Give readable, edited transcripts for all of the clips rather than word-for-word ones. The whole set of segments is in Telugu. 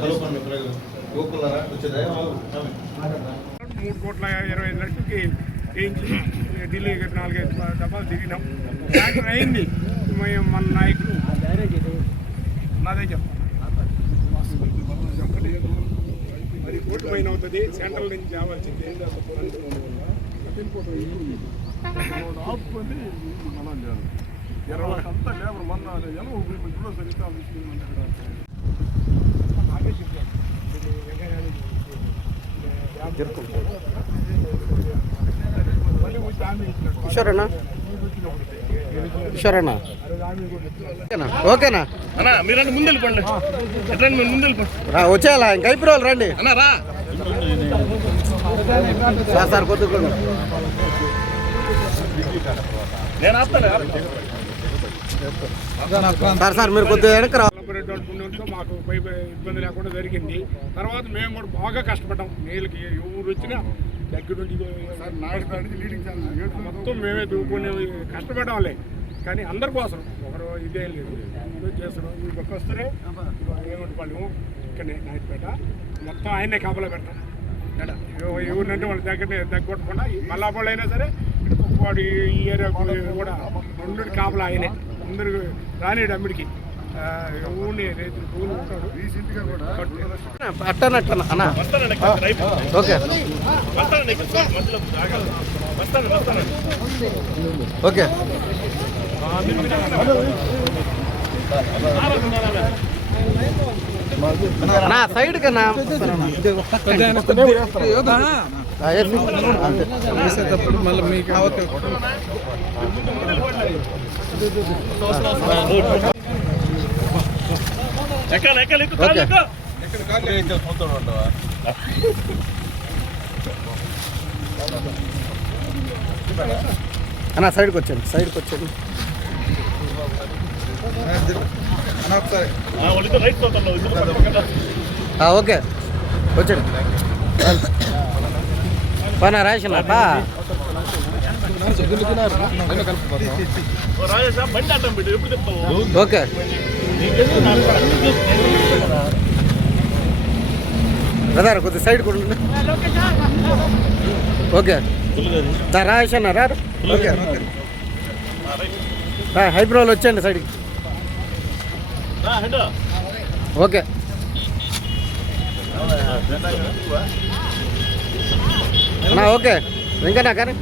3,20,00,000కి ఢిల్లీ 4-5 దఫాలు తిరిగినాం. ట్యాంకర్ అయింది. మన నాయకులు నాదే చెప్తాను, అది కోర్టు పైన అవుతుంది. సెంట్రల్ నుంచి రావాల్సింది అంతా లేబర్ మొన్న సరిగ్గా కిషోరన్నా కిషోరన్నా ఓకేనా మీరు ముందు వెళ్ళిపోండి, ముందు వెళ్ళిపోండి. వచ్చేయాలా ఇంకా అయిపోయి వాళ్ళు రండి రా సార్ కొద్దిగా నేను ఆపుతాను సార్ మీరు కొద్దిగా వెనక్కి రా. మాకు ఇబ్బంది లేకుండా జరిగింది. తర్వాత మేము కూడా బాగా కష్టపడ్డాం. నీళ్ళకి ఎవరు వచ్చినా దగ్గరుండి మొత్తం మేమే దూకునే కష్టపడ్డాంలే. కానీ అందరి కోసం ఒకరు ఇదే లేదు చేస్తున్నాం. ఈ పక్క వస్తే ఏమంటాం ఇక్కడనే నాయకుపేట మొత్తం ఆయనే కాపలా పెడతాం. ఎవరినంటే వాళ్ళ దగ్గరకుండా మల్లాపళ్ళు అయినా సరే వాడు ఈ ఏరియా కూడా రెండు కాపలా ఆయనే. అందరు రానిడు అమ్మిడికి ఊని రైతులు పూలు ఉంటాడు రీసెంట్గా కూడా అట్టన అన్న ఓకే ఓకే అన్నా సైడ్ కన్నా వేసేటప్పుడు మళ్ళీ మీకు అన్నా సైడ్కి వచ్చాను ఓకే వచ్చాను పనా రాసినట్ట ఓకే బ్రదర్ కొద్దిగా సైడ్ కూడా ఓకే రాసేనా రా ఓకే హైబ్రోలు వచ్చేయండి సైడ్కి ఓకే ఓకే వెంకన్నా కానీ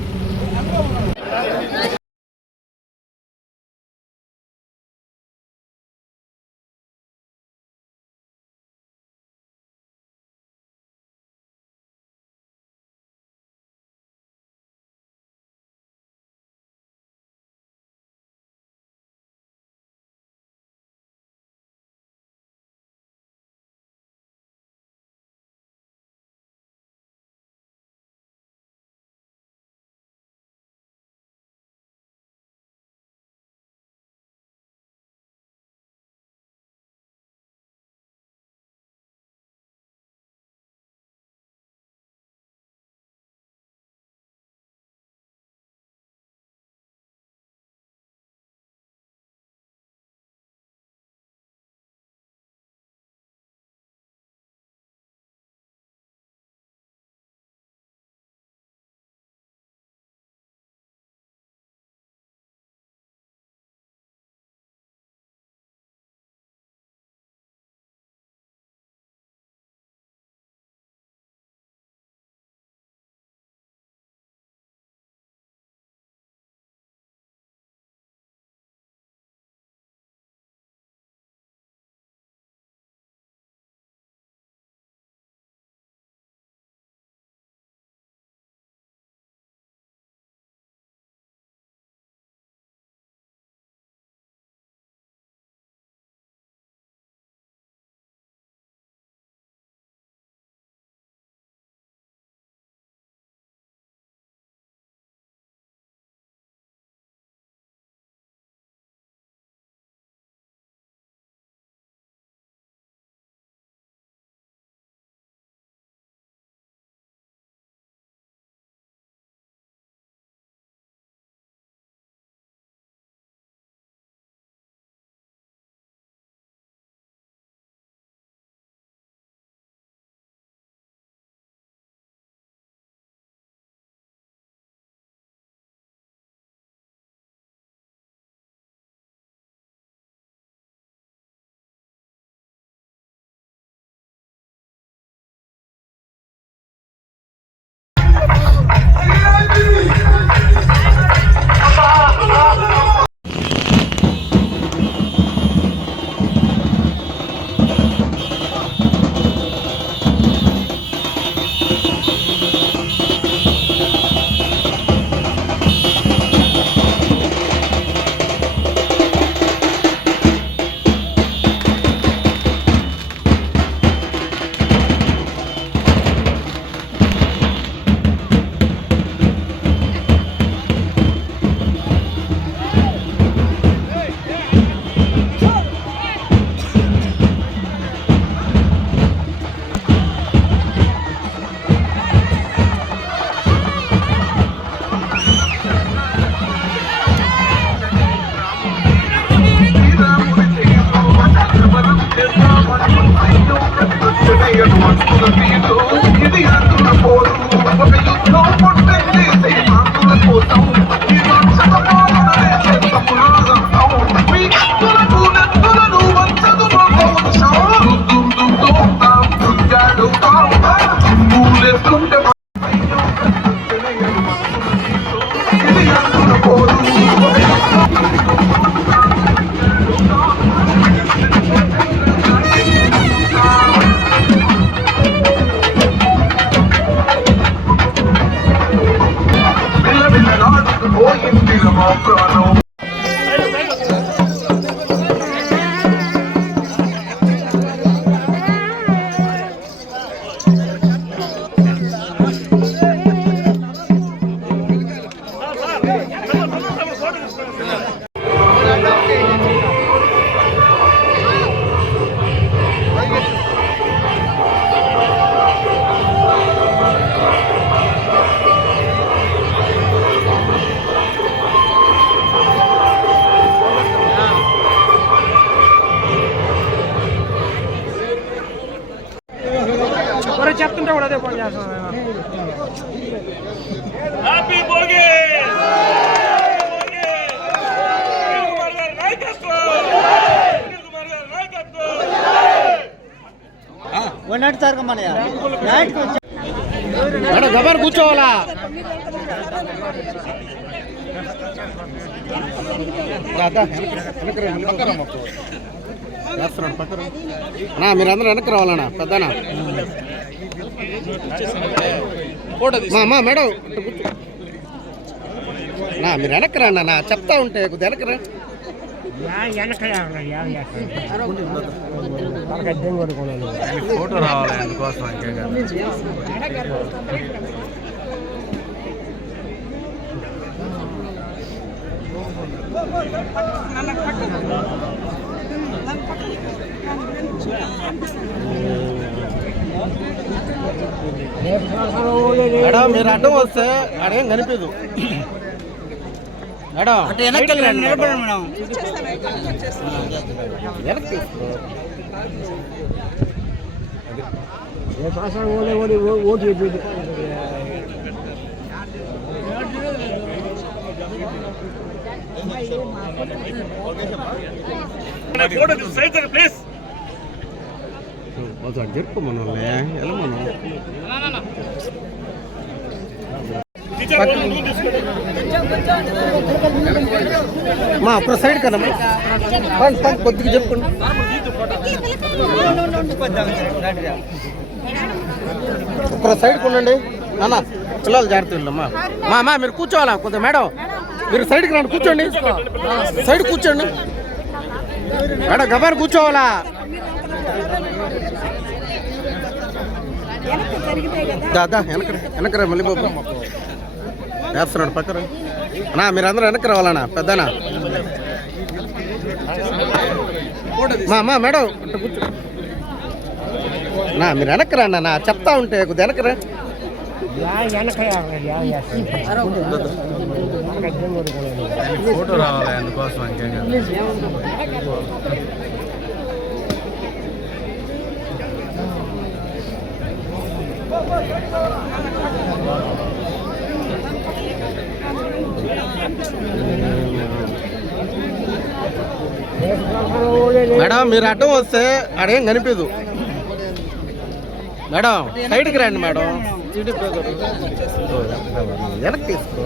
చెప్తుంటే కూడా అదే పని చేస్తాను. హ్యాపీ భోగి మేడం గబర్ కూర్చోవాలా? మీరు అందరూ వెనక్కి రావాలన్నా పెద్దనా మా మేడం మీరు వెనక్కి రండి అన్న, చెప్తా ఉంటే కొద్దిగా వెనక్కి రా. ఫోటో రావాలి అందుకోసం అంతే కదా. మేడం మీరు అడ్డం వస్తే అడేం కనిపించదు మేడం. వెనక్కి తీసుకో. ప్లీజ్ జరుపు మనల్ని ఎలా మనం మా అప్పుడు సైడ్ కదమ్మా కొద్దిగా చెప్పుకోండి. ఒక సైడ్కి ఉండండి నాన్న, పిల్లలు జాగ్రత్త వెళ్ళమ్మా. మా మీరు కూర్చోవాలా కొద్దిగా మేడం, మీరు సైడ్కి రండి, కూర్చోండి, సైడ్ కూర్చోండి మేడం. గబాన్ కూర్చోవాలా? దాదా వెనకరా మళ్ళీ బాబు వేస్తున్నాడు పక్కన. అన్నా మీరు అందరూ వెనక్కి రావాలన్నా పెద్దనా. మా మేడం కూర్చో. మీరు వెనక్కి రండి అన్న, చెప్తా ఉంటే కొద్దిగా వెనక్కి రా. ఫోటో రావాలి అందుకోసం అంతే కదా. మేడం మీరు అడ్డం వస్తే ఆడేం కనిపించదు మేడం. సైడ్కి రండి మేడం. వెనక్కి తీసుకో.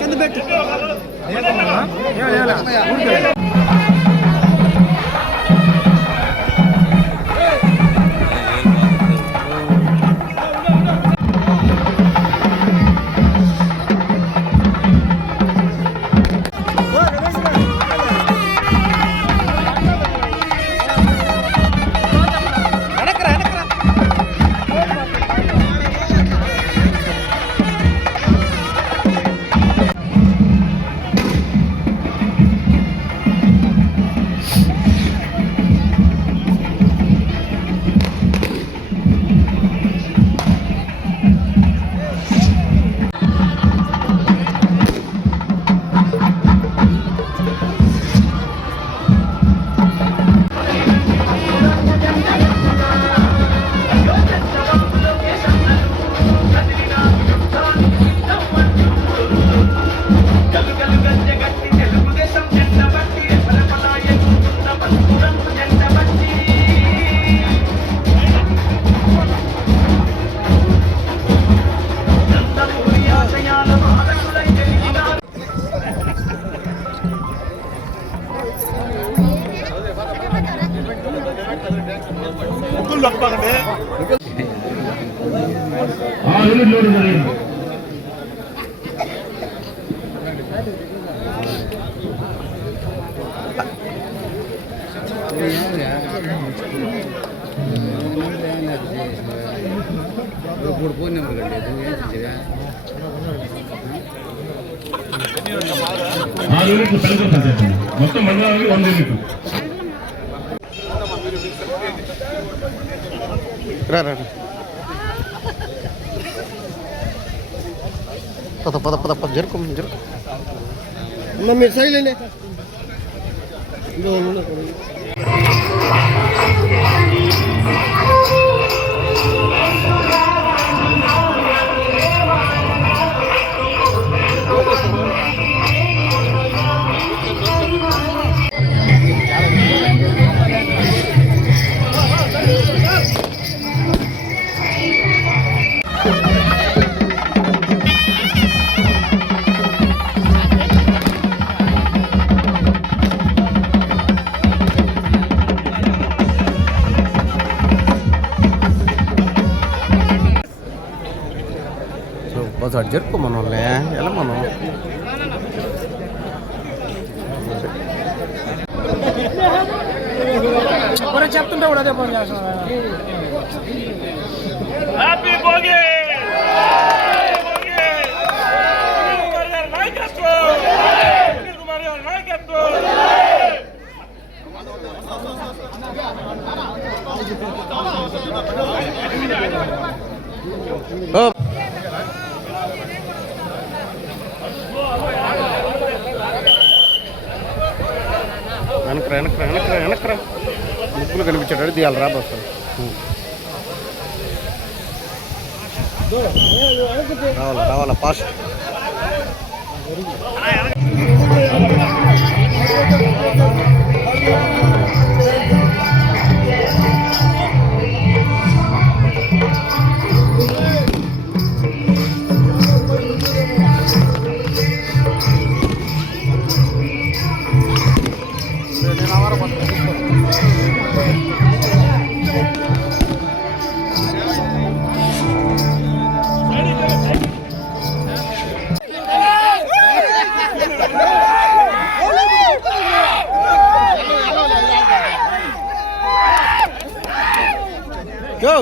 కింద పెట్టు. మొత్తం మండలానికి 100 యూనిట్లు. రా పద జరుకు మీరు సైడ్ అండి. బస్ జరుపు మనోళ్ళే ఎలా మనం చెప్తుంటే కూడా అదే పని చేస్తాం. హ్యాపీ భోగి. వెనకరా ముక్కులు కనిపించాడు తీయాలి రా బస్. రావాలా ఫాస్ట్.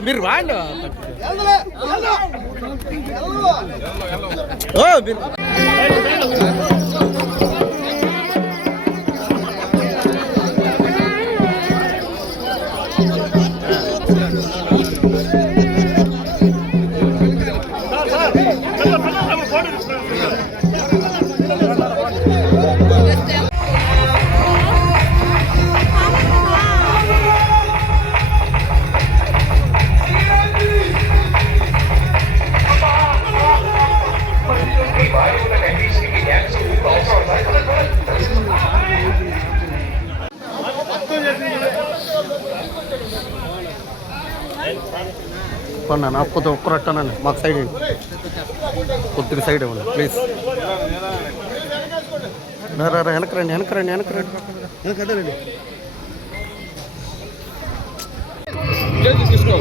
మీరు రాండి. మీరు కొన్నా కొద్దిగా ఒక్కరట్టానండి మాకు సైడ్ ఇవ్వండి, కొద్దిగా సైడ్ ఇవ్వండి ప్లీజ్. వెనకరండి తీసుకో.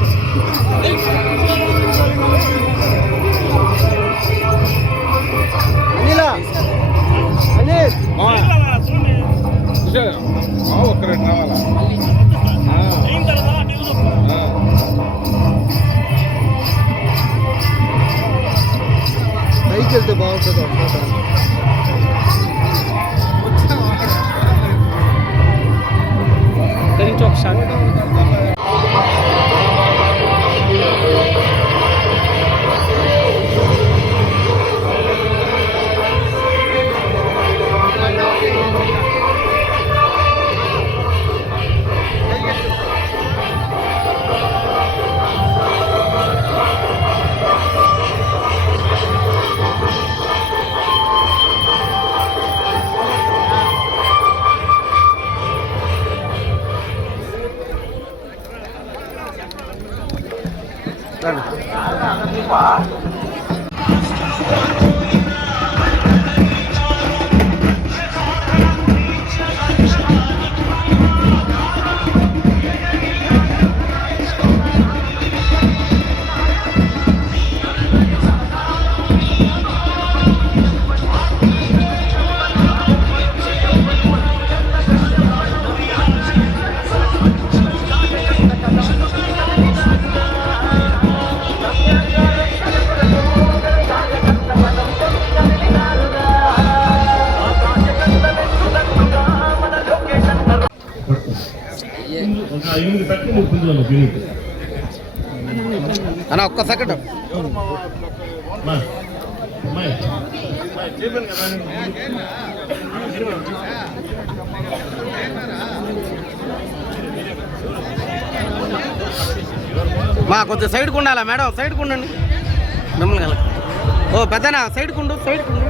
ఒక్కరండి రావాలా. పైకి వెళ్తే బాగుంటుంది అన్నమాట. ఒకసారి 8 పెట్టి 3 పుంజులు యూనిట్. అన్న ఒక్క సెకండ్. మా కొంచెం సైడ్కి ఉండాలా మేడం, సైడ్కి ఉండండి మిమ్మల్ని కల. ఓ పెద్దనా సైడ్కి ఉండు, సైడ్కి ఉండు.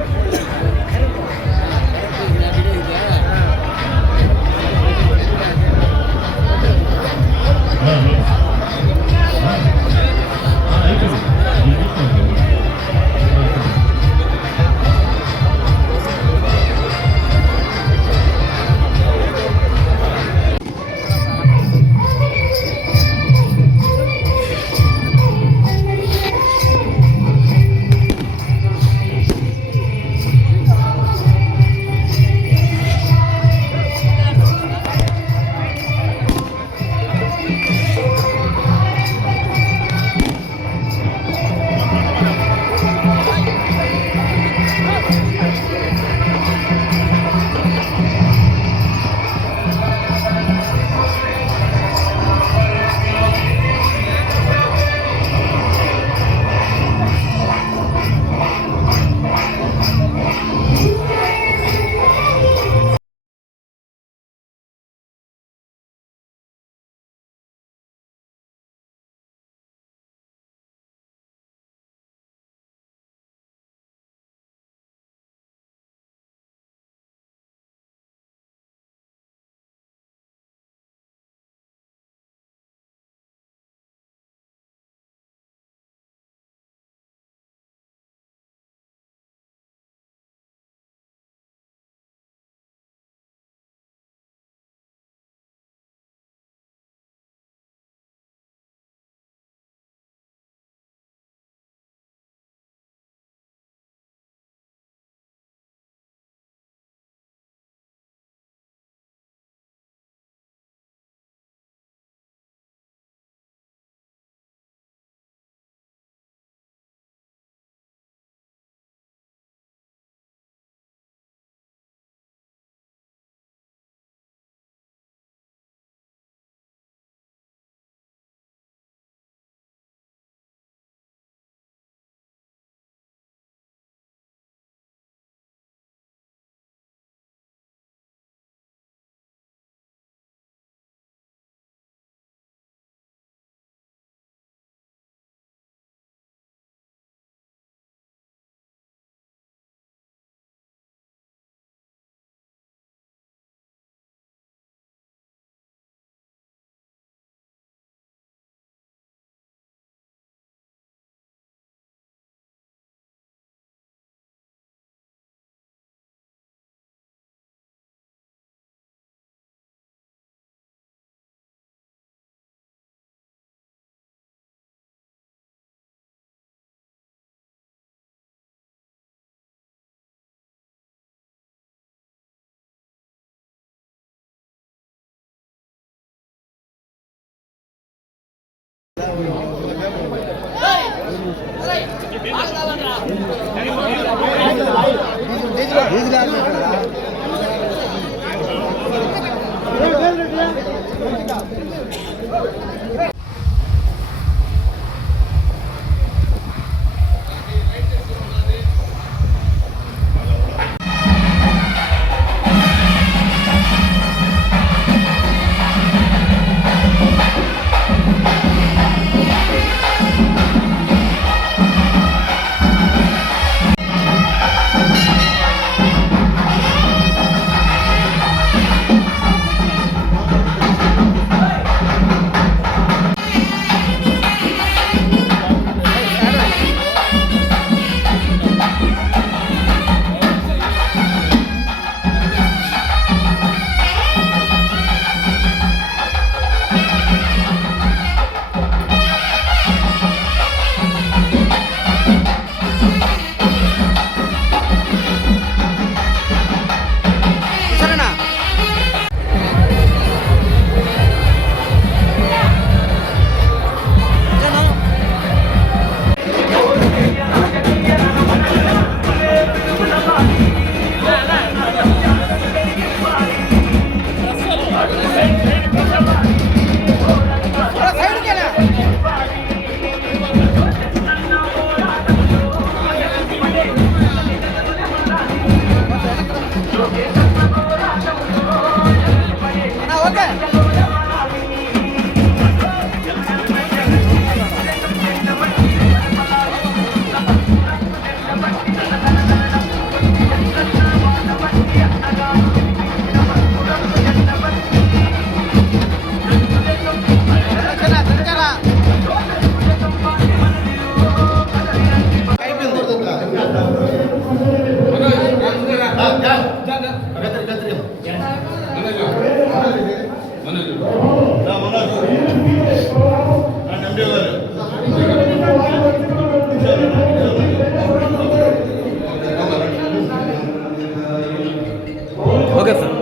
ఓకే సార్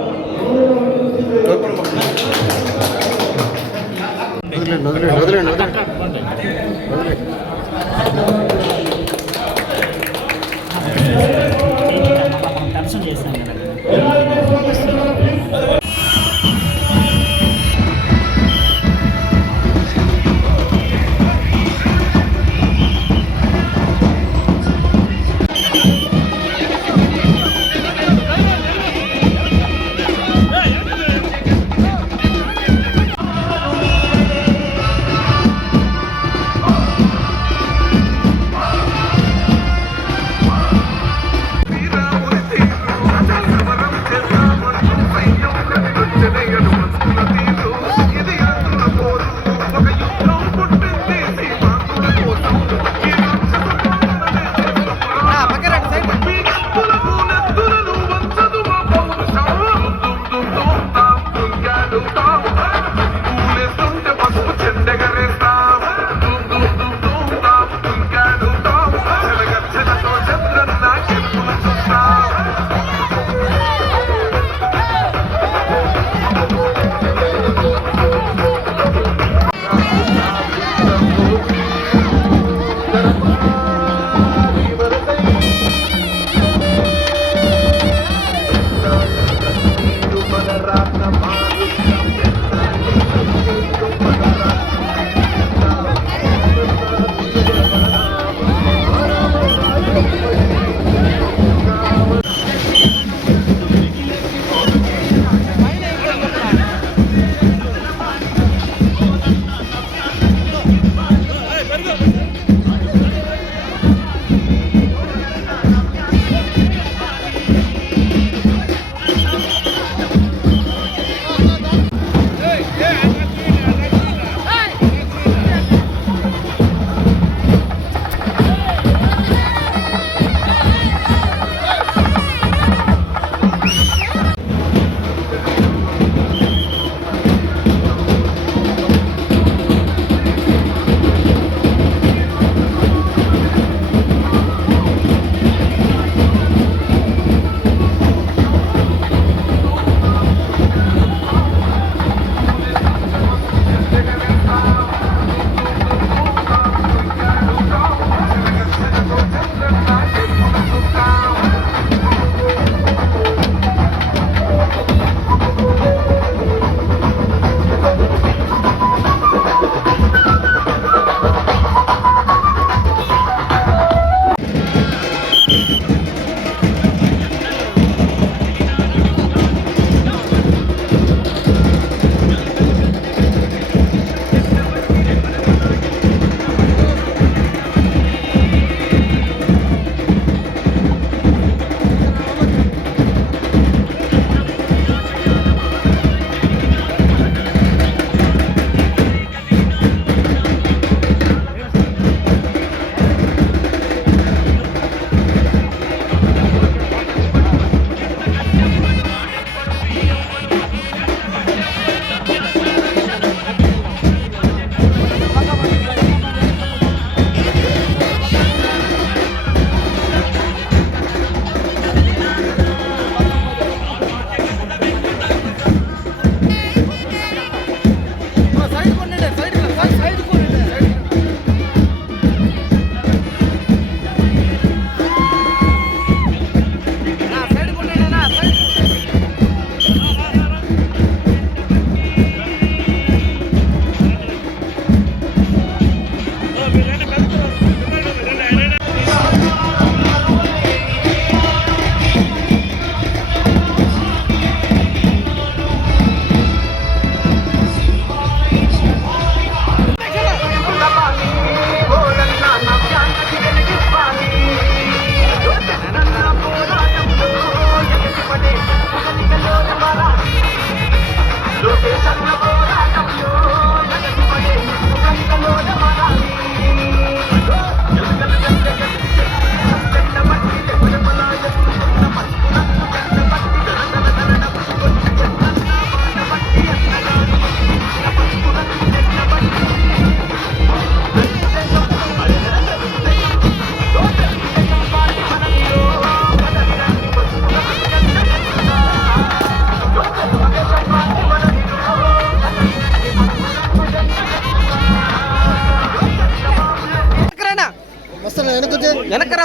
వదిలేండి వదిలేండి వదిలేండి వదిలేండి దర్శనం చేస్తాను కదా.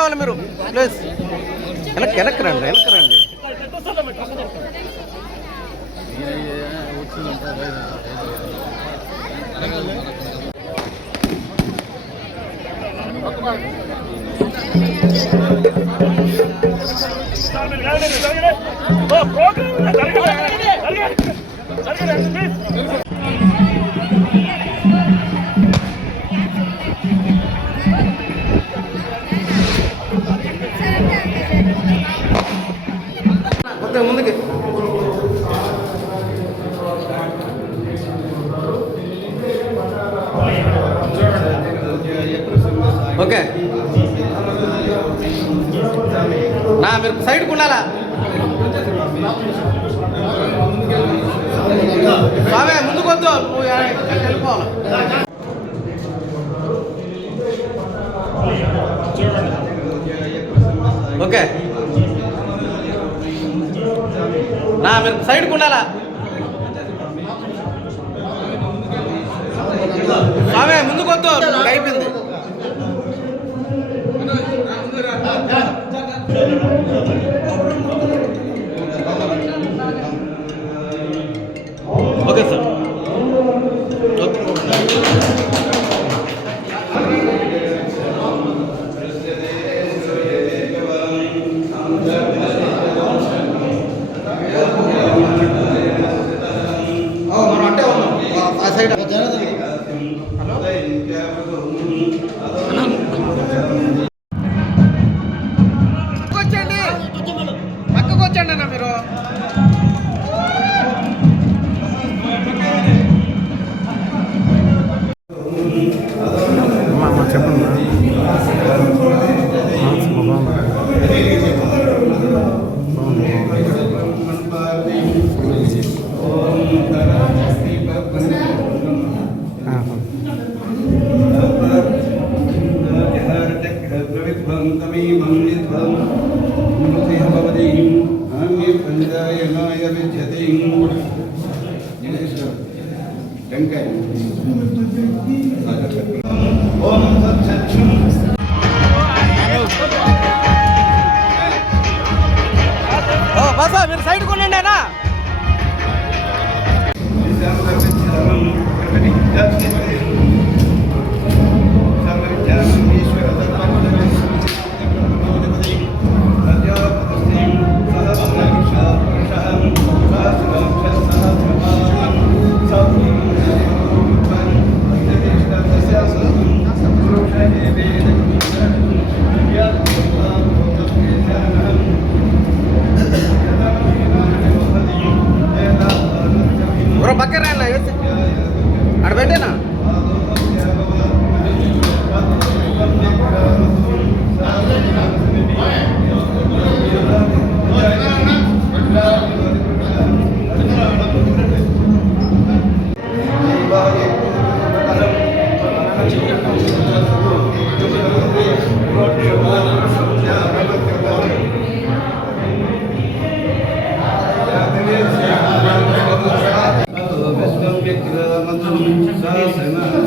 రావాలి మీరు ప్లీజ్. వెనక్కి రండి, వెనక్కి రండి. కొద్దిగా ముందుకి. ఓకే మీరు సైడ్కి ఉండాలా స్వామి, ముందుకు వద్దు, నువ్వు వెళ్ళిపోవాలి. ఓకే మీరు సైడ్కి ఉండాలా స్వామి, ముందుకు వద్దు, అయిపోయింది. Okay sir. మనం అంటే ఆ సైడ్ పక్కకు వచ్చండి అన్న మీరు. చెప్పండి. బసా మీరు సైడ్ కొనండి అన్నా. పక్కన అక్కడ పెట్టేనా.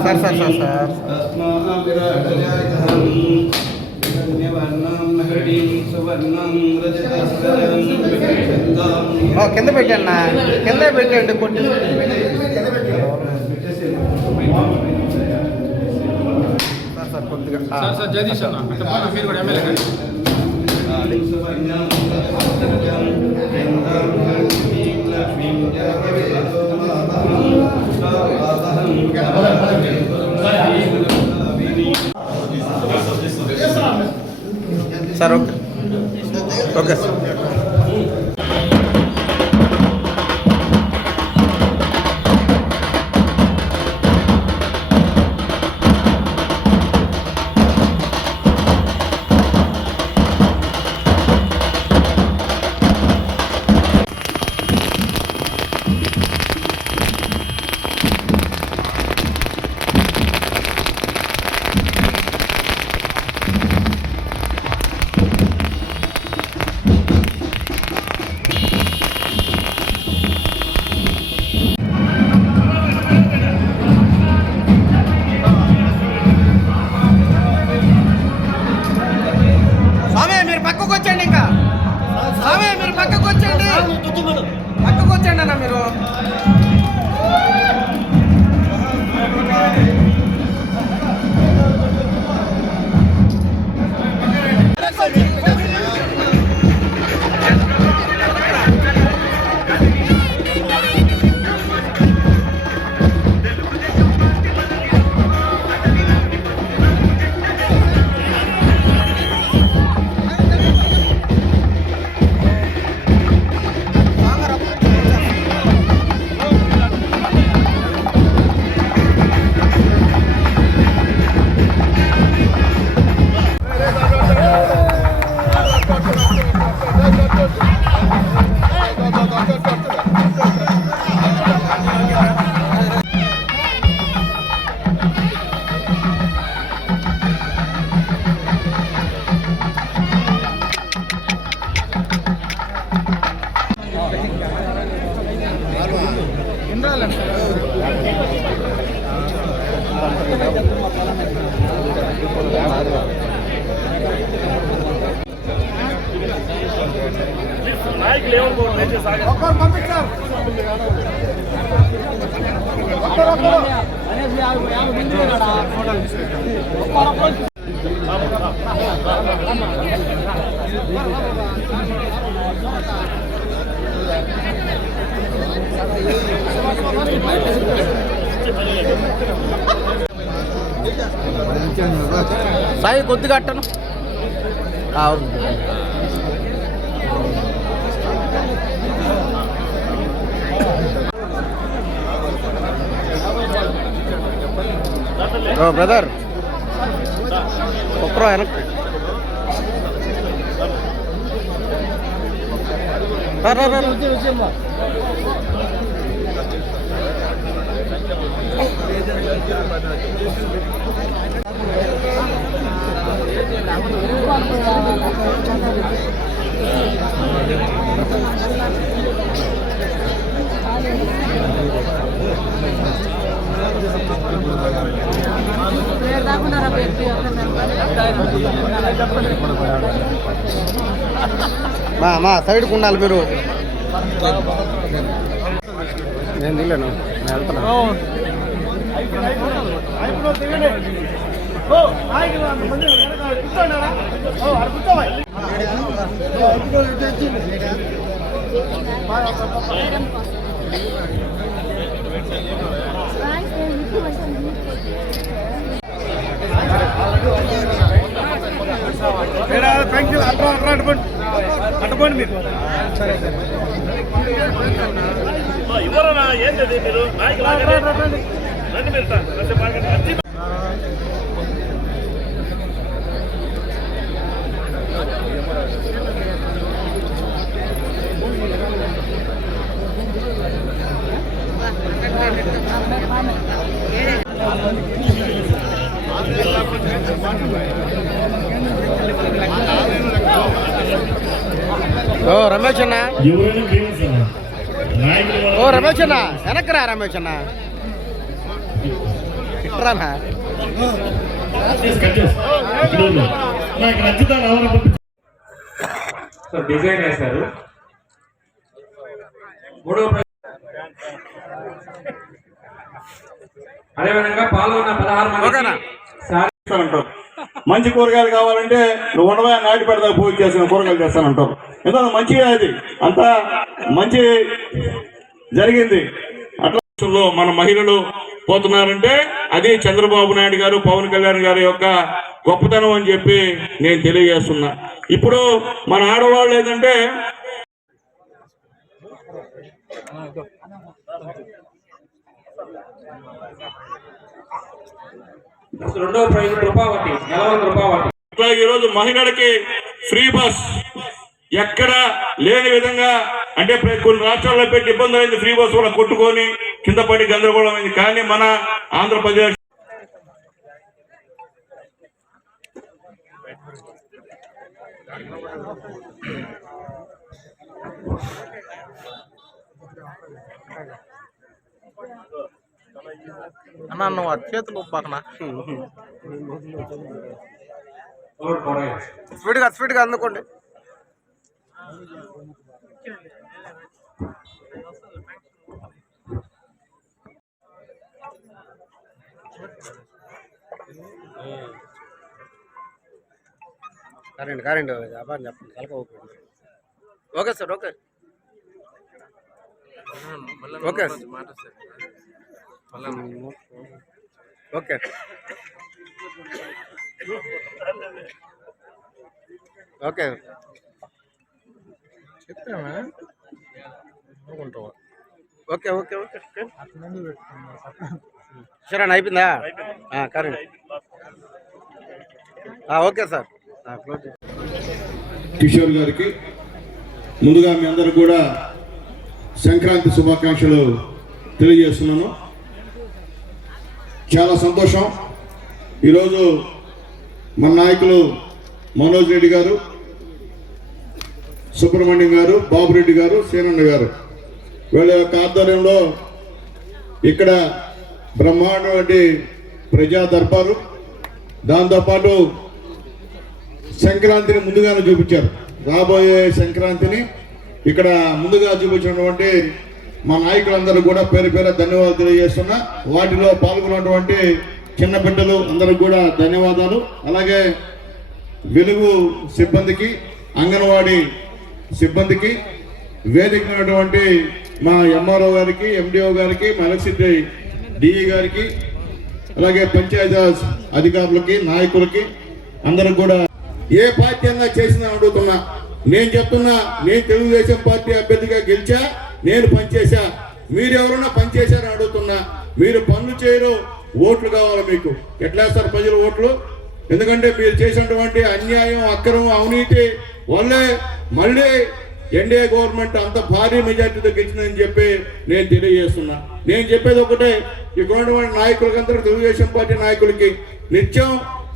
సార్ కింద పెట్టండి, కింద పెట్టండి. కొట్టి సార్ కొద్దిగా సార్ జగదీష్ అన్న మీరు కూడా ఎమ్మెల్యే గారు. Sir okay okay sir. పక్కకు వచ్చేయండి, పక్కకు వచ్చేయండి అన్న మీరు. సాయి కొద్దిగా అట్టను. బ్రదర్ ఒక్కరో వెనక్కి మా సైడ్కి ఉండాలి మీరు. నేను దిగలేను, నేను వెళ్తున్నా. అట్టుకోండి మీరు. సరే సరే ఇవ్వరా ఏంటది మీరు రండి మీరు. ఓ రమేష్ అన్న, ఓ రమేష్ అన్న వెనక్రా. రమేష్ అన్న ఇట్రానా డిజైన్ వేశారు. అదేవిధంగా పాల్గొన్న 16 మంది మంచి కూరగాయలు కావాలంటే నువ్వు ఉండవా నాటి పెడతా పూజ చేసిన కూరగాయలు చేస్తానంటావు. ఎందుకంటే మంచిగా అది అంతా మంచి జరిగింది. అట్లా మన మహిళలు పోతున్నారంటే అది చంద్రబాబు నాయుడు గారు, పవన్ కళ్యాణ్ గారి యొక్క గొప్పతనం అని చెప్పి నేను తెలియజేస్తున్నా. ఇప్పుడు మన ఆడవాళ్ళు ఏంటంటే రెండవ ప్రైజ్ రూపావతి, రూపావతి. అట్లా ఈరోజు మహిళలకి ఫ్రీ బస్ ఎక్కడ లేని విధంగా, అంటే కొన్ని రాష్ట్రాల్లో పెట్టి ఇబ్బంది అయింది. ఫ్రీ బస్ వల్ల కొట్టుకొని కింద పడి గందరగోళం అయింది. కానీ మన ఆంధ్రప్రదేశ్ అన్నా నువ్వు ఆ చేతులు పక్కన స్పీడ్గా అందుకోండి. కరెంట్ వ్యాపారం చెప్పండి కలప okay sir okay okay okay okay చెప్తామా ఓకే ఓకే ఓకే సరే అయిపోయిందా కరెంట్ ఓకే సార్ కిషోర్ గారికి ముందుగా మీ అందరూ కూడా సంక్రాంతి శుభాకాంక్షలు తెలియజేస్తున్నాను. చాలా సంతోషం. ఈరోజు మన నాయకులు మనోజ్ రెడ్డి గారు, సుబ్రహ్మణ్యం గారు, బాబురెడ్డి గారు, సేనన్న గారు వీళ్ళ యొక్క ఆధ్వర్యంలో ఇక్కడ బ్రహ్మాండమైన ప్రజా దర్బారు, దాంతోపాటు సంక్రాంతిని ముందుగానే చూపించారు. రాబోయే సంక్రాంతిని ఇక్కడ ముందుగా చూపించినటువంటి మా నాయకులందరూ కూడా పేరు పేరు ధన్యవాదాలు తెలియజేస్తున్నా. వాటిలో పాల్గొన్నటువంటి చిన్న బిడ్డలు అందరికి కూడా ధన్యవాదాలు. అలాగే వెలుగు సిబ్బందికి, అంగన్వాడీ సిబ్బందికి, వేదిక ఉన్నటువంటి మా ఎంఆర్ఓ గారికి, ఎండిఓ గారికి, మా ఎలక్ట్రిసిటీ డిఈ గారికి, అలాగే పంచాయతీరాజ్ అధికారులకి, నాయకులకి అందరికి కూడా ఏ పార్టీ అన్నా చేసిందని అడుగుతున్నా. నేను చెప్తున్నా, నేను తెలుగుదేశం పార్టీ అభ్యర్థిగా గెలిచా, నేను పనిచేశా. మీరెవరన్నా పనిచేశారని అడుగుతున్నా. మీరు పనులు చేయరు, ఓట్లు కావాలి మీకు. ఎట్లా వేస్తారు ప్రజలు ఓట్లు? ఎందుకంటే మీరు చేసినటువంటి అన్యాయం, అక్రమం, అవినీతి వల్లే మళ్ళీ ఎన్డీఏ గవర్నమెంట్ అంత భారీ మెజార్టీతో గెలిచిందని చెప్పి నేను తెలియజేస్తున్నా. నేను చెప్పేది ఒకటే, ఇక్కడ ఉన్నటువంటి నాయకులకందరూ, తెలుగుదేశం పార్టీ నాయకులకి నిత్యం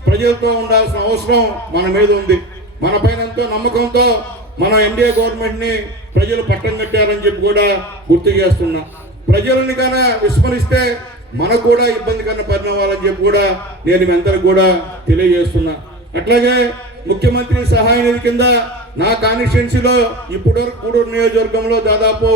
ప్రజలతో ఉండాల్సిన అవసరం మన మీద ఉంది. మన పైన ఎంతో నమ్మకంతో మనం ఎన్డీఏ గవర్నమెంట్ ని ప్రజలు పట్టం కట్టారని చెప్పి కూడా గుర్తు చేస్తున్నా. ప్రజలని కన్నా విస్మరిస్తే మనకు కూడా ఇబ్బందికర పరిణామాలని చెప్పి కూడా నేను మీ అందరికి కూడా తెలియజేస్తున్నా. అట్లాగే ముఖ్యమంత్రి సహాయ నిధి కింద నా కాన్స్టిట్యున్సీలో ఇప్పటివరకు గూడూరు నియోజకవర్గంలో దాదాపు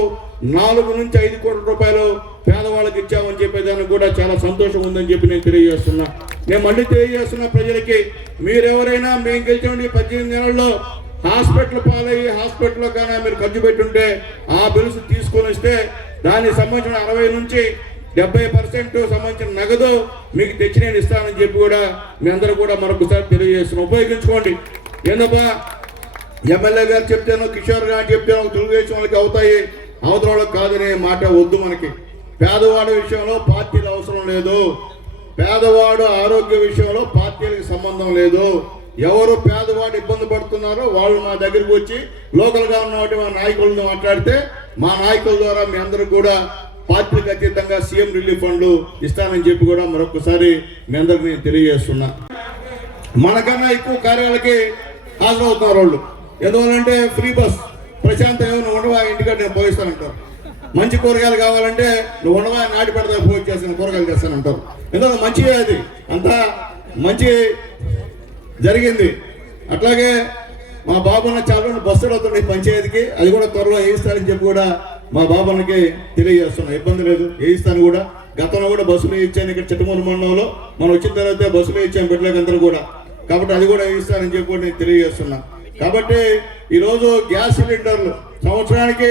4 నుంచి 5 కోట్ల రూపాయలు పేదవాళ్ళకి ఇచ్చామని చెప్పేదానికి కూడా చాలా సంతోషం ఉందని చెప్పి నేను తెలియజేస్తున్నా. నేను మళ్ళీ తెలియజేస్తున్నా ప్రజలకి, మీరెవరైనా మేము గెలిచిన 18 నెలల్లో హాస్పిటల్ పాలయ్యి హాస్పిటల్లో కానీ మీరు ఖర్చు పెట్టుంటే ఆ బిల్స్ తీసుకొని వస్తే దానికి సంబంధించిన 60 నుంచి 70% సంబంధించిన నగదు మీకు తెచ్చి నేను ఇస్తానని చెప్పి కూడా మీ అందరూ కూడా మరొకసారి తెలియజేస్తున్నాం. ఉపయోగించుకోండి. ఏందబ్బా ఎమ్మెల్యే గారు చెప్తాను, కిషోర్ గారు చెప్తాను, తెలుగుదేశం వాళ్ళకి అవుతాయి, అవతల వాళ్ళకి కాదనే మాట వద్దు. మనకి పేదవాడి విషయంలో పార్టీలు అవసరం లేదు. పేదవాడు ఆరోగ్య విషయంలో పార్టీలకు సంబంధం లేదు. ఎవరు పేదవాడు ఇబ్బంది పడుతున్నారో వాళ్ళు మా దగ్గరికి వచ్చి లోకల్గా ఉన్నటువంటి మా నాయకులతో మాట్లాడితే మా నాయకుల ద్వారా మీ అందరూ కూడా పార్టీలకు అతీతంగా సీఎం రిలీఫ్ ఫండ్లు ఇస్తానని చెప్పి కూడా మరొకసారి మీ అందరికి నేను తెలియజేస్తున్నా. మనకన్నా ఎక్కువ కార్యాలకి హాజరవుతున్నారు వాళ్ళు. ఎందువల్లంటే ఫ్రీ బస్, ప్రశాంతం ఏమైనా ఉండవా ఇంటికాడ నేను పోయిస్తానంటారు. మంచి కూరగాయలు కావాలంటే నువ్వు ఉండవా నాటి పెడతా పోయి చేస్తాను, కూరగాయలు చేస్తానంటారు. ఎందుకంటే మంచిగా అది అంతా మంచి జరిగింది. అట్లాగే మా బాబున్న చాలా బస్సులు అవుతున్నాయి పంచాయతీకి, అది కూడా త్వరలో వేయిస్తారని చెప్పి కూడా మా బాబున్నకి తెలియజేస్తున్నా. ఇబ్బంది లేదు, వేయిస్తాను కూడా. గతంలో కూడా బస్సులు ఇచ్చాను ఇక్కడ చిట్టమూరు మండలంలో. మనం వచ్చిన తర్వాత బస్సులు ఇచ్చాను బిడ్డలకందరూ కూడా. కాబట్టి అది కూడా వేయిస్తానని చెప్పి కూడా నేను తెలియజేస్తున్నా. కాబట్టి ఈరోజు గ్యాస్ సిలిండర్లు సంవత్సరానికి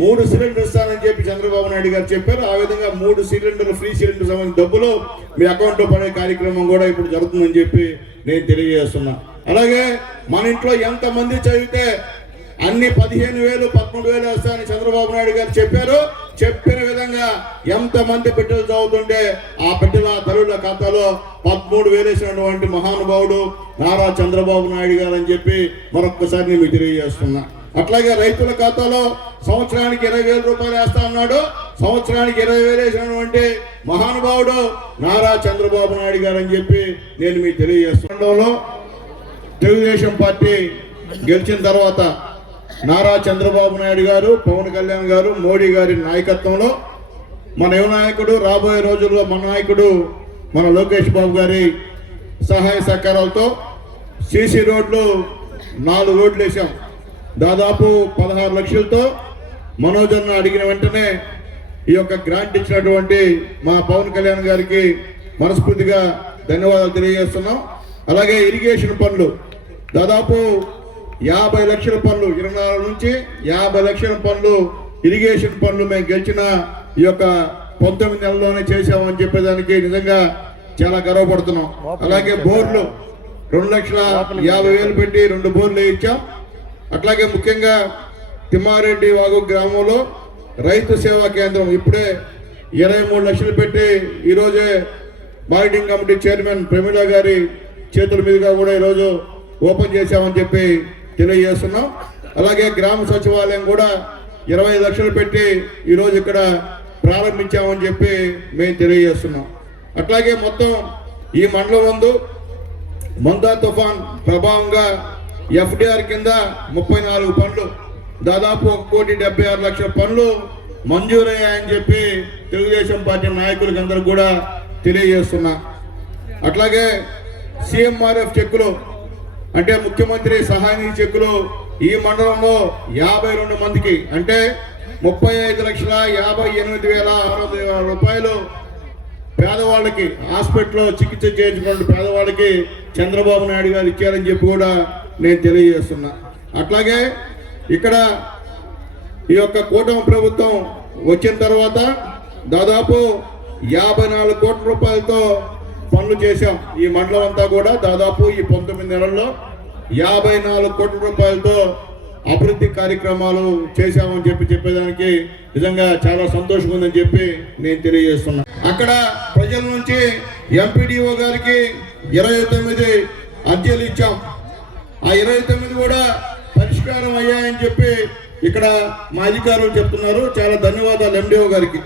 3 సిలిండర్లు ఇస్తానని చెప్పి చంద్రబాబు నాయుడు గారు చెప్పారు. ఆ విధంగా 3 సిలిండర్లు ఫ్రీ సిలిండర్ సంబంధించిన డబ్బులు మీ అకౌంట్లో పడే కార్యక్రమం కూడా ఇప్పుడు జరుగుతుందని చెప్పి నేను తెలియజేస్తున్నా. అలాగే మన ఇంట్లో ఎంతమంది చదివితే అన్ని 15,000 13,000 వస్తాయని చంద్రబాబు నాయుడు గారు చెప్పారు. చెప్పిన విధంగా ఎంతమంది బిడ్డలు చదువుతుంటే ఆ బిడ్డల తల్లుల ఖాతాలో 13,000 వేసినటువంటి మహానుభావుడు నారా చంద్రబాబు నాయుడు గారు అని చెప్పి మరొక్కసారి నేను మీకు తెలియజేస్తున్నా. అట్లాగే రైతుల ఖాతాలో సంవత్సరానికి 20,000 రూపాయలు వేస్తా ఉన్నాడు. సంవత్సరానికి 20,000 వేసినటువంటి మహానుభావుడు నారా చంద్రబాబు నాయుడు గారు అని చెప్పి నేను మీకు తెలియజేస్తున్నాను. తెలుగుదేశం పార్టీ గెలిచిన తర్వాత నారా చంద్రబాబు నాయుడు గారు, పవన్ కళ్యాణ్ గారు, మోడీ గారి నాయకత్వంలో మన యువ నాయకుడు, రాబోయే రోజుల్లో మన నాయకుడు మన లోకేష్ బాబు గారి సహాయ సహకారాలతో సీసీ రోడ్లు 4 రోడ్లు వేసాం. దాదాపు 16 లక్షలతో మనోజ్ అన్న అడిగిన వెంటనే ఈ యొక్క గ్రాంట్ ఇచ్చినటువంటి మా పవన్ కళ్యాణ్ గారికి మనస్ఫూర్తిగా ధన్యవాదాలు తెలియజేస్తున్నాం. అలాగే ఇరిగేషన్ పనులు దాదాపు 50 లక్షల పనులు 24 నుంచి 50 లక్షల పనులు ఇరిగేషన్ పనులు మేము గెలిచిన ఈ యొక్క 19 నెలల్లోనే చేశామని చెప్పేదానికి నిజంగా చాలా గర్వపడుతున్నాం. అలాగే బోర్లు 2,50,000 పెట్టి 2 బోర్లు వేయించాం. అట్లాగే ముఖ్యంగా తిమ్మారెడ్డి వాగు గ్రామంలో రైతు సేవా కేంద్రం ఇప్పుడే 23 లక్షలు పెట్టి ఈరోజే మార్కెటింగ్ కమిటీ చైర్మన్ ప్రమీల గారి చేతుల మీదుగా కూడా ఈరోజు ఓపెన్ చేశామని చెప్పి తెలియజేస్తున్నాం. అలాగే గ్రామ సచివాలయం కూడా 20 లక్షలు పెట్టి ఈరోజు ఇక్కడ ప్రారంభించామని చెప్పి మేము తెలియజేస్తున్నాం. అట్లాగే మొత్తం ఈ మండలం ముందు మొందా తుఫాన్ ప్రభావంగా ఎఫ్డిఆర్ కింద 34 పనులు దాదాపు 1,76,00,000 పనులు మంజూరయ్యాయని చెప్పి తెలుగుదేశం పార్టీ నాయకులకి అందరూ కూడా తెలియజేస్తున్నా. అట్లాగే సిఎంఆర్ఎఫ్ చెక్కులు అంటే ముఖ్యమంత్రి సహాయ నిధి చెక్కులు ఈ మండలంలో 52 మందికి అంటే 35,58,600 రూపాయలు పేదవాళ్ళకి హాస్పిటల్లో చికిత్స చేయించుకున్న పేదవాళ్ళకి చంద్రబాబు నాయుడు గారు ఇచ్చారని చెప్పి కూడా నేను తెలియజేస్తున్నా. అట్లాగే ఇక్కడ ఈ యొక్క కూటమి ప్రభుత్వం వచ్చిన తర్వాత దాదాపు 54 కోట్ల రూపాయలతో పనులు చేశాం. ఈ మండలం అంతా కూడా దాదాపు ఈ 19 నెలల్లో 54 కోట్ల రూపాయలతో అభివృద్ధి కార్యక్రమాలు చేశామని చెప్పేదానికి నిజంగా చాలా సంతోషంగా ఉందని చెప్పి నేను తెలియజేస్తున్నా. అక్కడ ప్రజల నుంచి ఎంపీడీఓ గారికి 29 అర్జీలు ఇచ్చాం. ఆ 29 కూడా పరిష్కారం అయ్యాయని చెప్పి ఇక్కడ మా అధికారులు చెప్తున్నారు. చాలా ధన్యవాదాలు ఎండిఓ గారికి.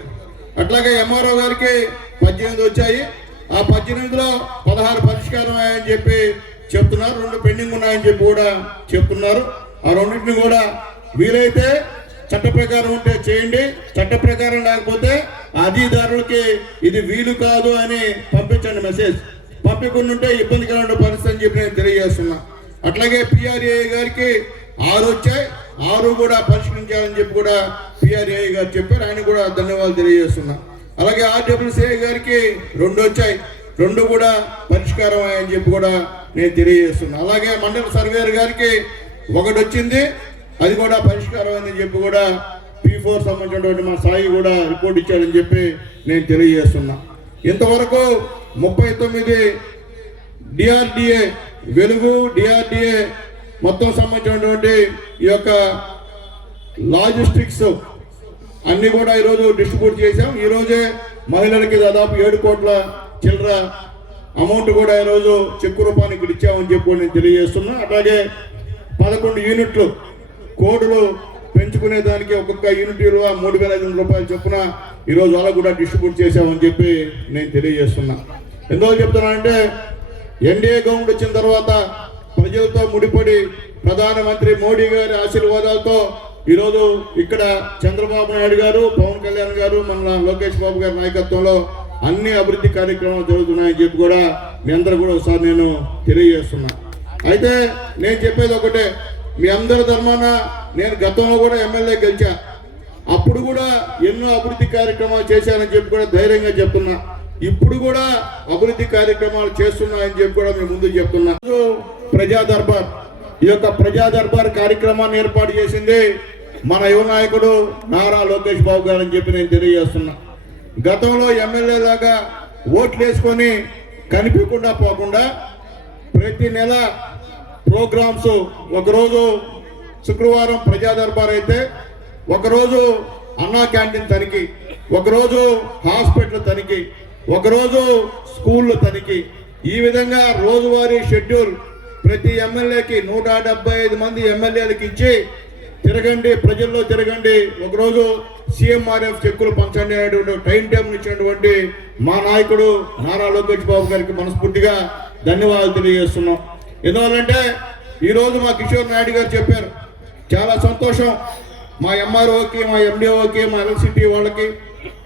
అట్లాగే ఎంఆర్ఓ గారికి 18 వచ్చాయి. ఆ 18లో 16 పరిష్కారం అయ్యాయని చెప్పి చెప్తున్నారు. 2 పెండింగ్ ఉన్నాయని చెప్పి కూడా చెప్తున్నారు. ఆ రెండింటిని కూడా వీలైతే చట్ట ప్రకారం ఉంటే చేయండి, చట్ట ప్రకారం లేకపోతే అధికారులకి ఇది వీలు కాదు అని పంపించండి మెసేజ్. పంపించుకుంటుంటే ఇబ్బందికరమైన పరిస్థితి అని చెప్పి నేను తెలియజేస్తున్నా. అట్లాగే పిఆర్ఏ గారికి 6 వచ్చాయి. 6 కూడా పరిష్కరించాలని చెప్పి కూడా పిఆర్ఏ గారు చెప్పారు. ఆయన కూడా ధన్యవాదాలు తెలియజేస్తున్నా. అలాగే ఆర్డబ్ల్యూసీఐ గారికి 2 వచ్చాయి. 2 కూడా పరిష్కారం అయ్యని చెప్పి కూడా నేను తెలియజేస్తున్నా. అలాగే మండల సర్వేయర్ గారికి 1 వచ్చింది, అది కూడా పరిష్కారం అని చెప్పి కూడా P4 సంబంధించినటువంటి మా సాయి కూడా రిపోర్ట్ ఇచ్చాడని చెప్పి నేను తెలియజేస్తున్నా. ఇంతవరకు 39 డిఆర్డిఏ వెలుగు డిఆర్డిఏ మొత్తం సంబంధించినటువంటి ఈ యొక్క లాజిస్టిక్స్ అన్ని కూడా ఈరోజు డిస్ట్రిబ్యూట్ చేశాం. ఈరోజే మహిళలకి దాదాపు 7 కోట్ల చిల్లర అమౌంట్ కూడా ఈరోజు చెక్కు రూపానికి ఇచ్చామని చెప్పి నేను తెలియజేస్తున్నా. అలాగే 11 యూనిట్లు కోడ్లు పెంచుకునే దానికి ఒక్కొక్క యూనిట్ విలువ 3,500 రూపాయలు చొప్పున ఈరోజు అలా కూడా డిస్ట్రిబ్యూట్ చేశామని చెప్పి నేను తెలియజేస్తున్నా. ఎందువల్ల చెప్తున్నానంటే ఎన్డీఏ గవర్నమెంట్ వచ్చిన తర్వాత ప్రజలతో ముడిపడి ప్రధానమంత్రి మోడీ గారి ఆశీర్వాదాలతో ఈరోజు ఇక్కడ చంద్రబాబు నాయుడు గారు, పవన్ కళ్యాణ్ గారు, మన లోకేష్ బాబు గారి నాయకత్వంలో అన్ని అభివృద్ధి కార్యక్రమాలు జరుగుతున్నాయని చెప్పి కూడా మీ అందరూ కూడా ఒకసారి నేను తెలియజేస్తున్నా. అయితే నేను చెప్పేది ఒకటే, మీ అందరి ధర్మాన నేను గతంలో కూడా ఎమ్మెల్యే గెలిచా. అప్పుడు కూడా ఎన్నో అభివృద్ధి కార్యక్రమాలు చేశానని చెప్పి కూడా ధైర్యంగా చెప్తున్నా. ఇప్పుడు కూడా అభివృద్ధి కార్యక్రమాలు చేస్తున్నాయని చెప్పి కూడా మేము ముందు చెప్తున్నా. ప్రజా దర్బార్, ఈ యొక్క ప్రజా దర్బార్ కార్యక్రమాన్ని ఏర్పాటు చేసింది మన యువ నాయకుడు నారా లోకేష్ బాబు గారు అని చెప్పి నేను తెలియజేస్తున్నా. గతంలో ఎమ్మెల్యే లాగా ఓట్లు వేసుకొని కనిపించకుండా పోకుండా ప్రతి నెల ప్రోగ్రామ్స్, ఒకరోజు శుక్రవారం ప్రజా దర్బార్ అయితే, ఒకరోజు అన్నా క్యాంటీన్ తనిఖీ, ఒకరోజు హాస్పిటల్ తనిఖీ, ఒకరోజు స్కూళ్ళు తనిఖీ, ఈ విధంగా రోజువారీ షెడ్యూల్ ప్రతి ఎమ్మెల్యేకి 175 మంది ఎమ్మెల్యేలకు ఇచ్చి తిరగండి, ప్రజల్లో తిరగండి, ఒకరోజు సిఎంఆర్ఎఫ్ చెక్కులు పంచండి అనేటువంటి టైం టేబుల్ ఇచ్చినటువంటి మా నాయకుడు నారా లోకేష్ బాబు గారికి మనస్ఫూర్తిగా ధన్యవాదాలు తెలియజేస్తున్నాం. ఎందువల్లంటే ఈరోజు మా కిషోర్ నాయుడు గారు చెప్పారు, చాలా సంతోషం మా ఎంఆర్ఓకి, మా ఎండిఓకి, మా ఎల్సిటీ వాళ్ళకి,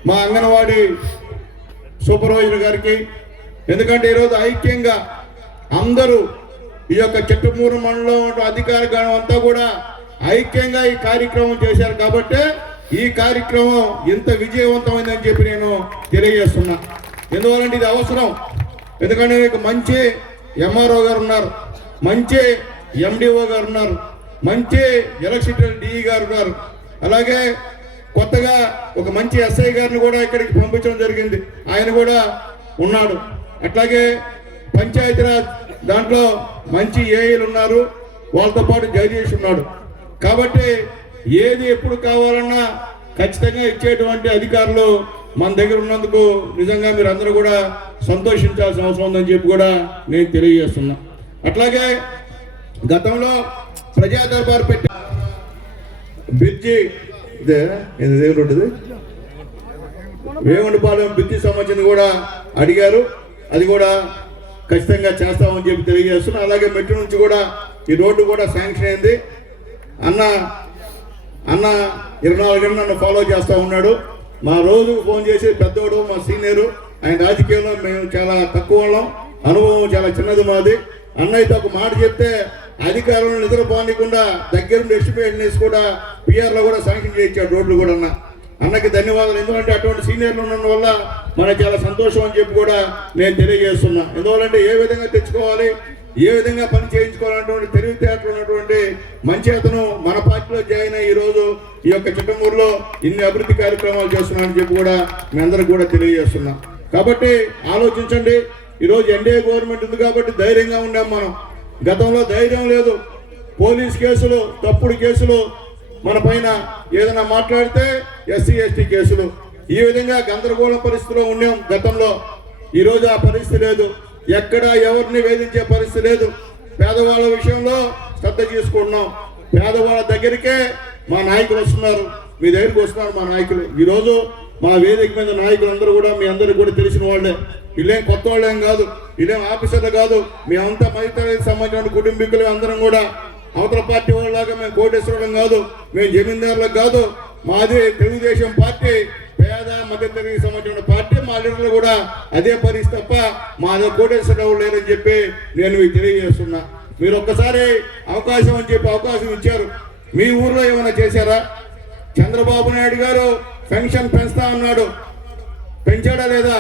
మా అంగన్వాడీ సూపర్వైజర్ గారికి. ఎందుకంటే ఈరోజు ఐక్యంగా అందరూ ఈ యొక్క చెట్టుమూరు మండలం అధికార గణం అంతా కూడా ఐక్యంగా ఈ కార్యక్రమం చేశారు కాబట్టి ఈ కార్యక్రమం ఇంత విజయవంతమైందని చెప్పి నేను తెలియజేస్తున్నా. ఎందువల్లంటే ఇది అవసరం. ఎందుకంటే మీకు మంచి ఎంఆర్ఓ గారు ఉన్నారు, మంచి ఎండిఓ గారు ఉన్నారు, మంచి ఎలక్ట్రిసిటీ డిఈ గారు ఉన్నారు, అలాగే కొత్తగా ఒక మంచి ఎస్ఐ గారిని కూడా ఇక్కడికి పంపించడం జరిగింది, ఆయన కూడా ఉన్నాడు. అట్లాగే పంచాయతీరాజ్ దాంట్లో మంచి ఏఈలు ఉన్నారు, వాళ్ళతో పాటు జగదీష్ ఉన్నాడు. కాబట్టి ఏది ఎప్పుడు కావాలన్నా ఖచ్చితంగా ఇచ్చేటువంటి అధికారులు మన దగ్గర ఉన్నందుకు నిజంగా మీరు అందరూ కూడా సంతోషించాల్సిన అవసరం ఉందని చెప్పి కూడా నేను తెలియజేస్తున్నా. అట్లాగే గతంలో ప్రజా దర్బార్ పెట్టి బ్రిడ్జి ఉంటుంది వేముండిపాలెం బ్రిడ్జి సంబంధించింది కూడా అడిగారు, అది కూడా ఖచ్చితంగా చేస్తామని చెప్పి తెలియజేస్తున్నా. అలాగే మెట్టు నుంచి కూడా ఈ రోడ్డు కూడా శాంక్షన్ అయింది. అన్న 24 గంటలు నన్ను ఫాలో చేస్తూ ఉన్నాడు. మా రోజు ఫోన్ చేసి పెద్దోడు, మా సీనియరు, ఆయన రాజకీయంలో మేము చాలా తక్కువ వాళ్ళం, అనుభవం చాలా చిన్నది మాది. అన్నయ్యతో ఒక మాట చెప్తే అధికారులను నిద్రపోనీయకుండా దగ్గరుండి ఎస్టిమేషన్ వేసి కూడా పిఆర్లో కూడా శాంక్షన్ చేయించాడు రోడ్లు కూడా. అన్నకి ధన్యవాదాలు. ఎందుకంటే అటువంటి సీనియర్లు ఉండడం వల్ల మనకు చాలా సంతోషం అని చెప్పి కూడా నేను తెలియజేస్తున్నా. ఎందువల్లంటే ఏ విధంగా తెచ్చుకోవాలి, ఏ విధంగా పని చేయించుకోవాలన్నటువంటి తెలివితేటలు ఉన్నటువంటి మంచి అతను మన పార్టీలో జాయిన్ అయ్యి ఈరోజు ఈ యొక్క చిట్టమూరులో ఇన్ని అభివృద్ధి కార్యక్రమాలు చేస్తున్నామని చెప్పి కూడా మీ అందరికి కూడా తెలియజేస్తున్నా. కాబట్టి ఆలోచించండి. ఈరోజు ఎన్డీఏ గవర్నమెంట్ ఉంది కాబట్టి ధైర్యంగా ఉన్నాం మనం. గతంలో ధైర్యం లేదు. పోలీస్ కేసులు, తప్పుడు కేసులు, మన పైన ఏదైనా మాట్లాడితే ఎస్సీ ఎస్టీ కేసులు, ఈ విధంగా గందరగోళ పరిస్థితిలో ఉన్నాం గతంలో. ఈరోజు ఆ పరిస్థితి లేదు. ఎక్కడ ఎవరిని వేధించే పరిస్థితి లేదు. పేదవాళ్ళ విషయంలో శ్రద్ధ తీసుకుంటున్నాం. పేదవాళ్ళ దగ్గరికే మా నాయకులు వస్తున్నారు, మీ దగ్గరికి వస్తున్నారు మా నాయకులు. ఈరోజు మా వేదిక మీద నాయకులందరూ కూడా మీ అందరికీ కూడా తెలిసిన వాళ్ళే. వీళ్ళేం కొత్త వాళ్ళేం కాదు, వీళ్ళేం ఆఫీసర్లు కాదు. మేమంతా మధ్యతరగతికి సంబంధించిన కుటుంబీకులు అందరం కూడా. అవతల పార్టీ వాళ్ళలాగా మేము కోటేశ్వరం కాదు, మేము జమీందారులకు కాదు. మాది తెలుగుదేశం పార్టీ, పేద మధ్యతరగతికి సంబంధించిన పార్టీ. మా లీడర్లు కూడా అదే పరిస్థితి తప్ప మాది కోటేశ్వరరావు లేదని చెప్పి నేను మీకు తెలియజేస్తున్నా. మీరు ఒక్కసారి అవకాశం అని చెప్పి అవకాశం ఇచ్చారు. మీ ఊర్లో ఏమైనా చేశారా? చంద్రబాబు నాయుడు గారు పెన్షన్ పెంచుతా ఉన్నాడు, పెంచాడా లేదా?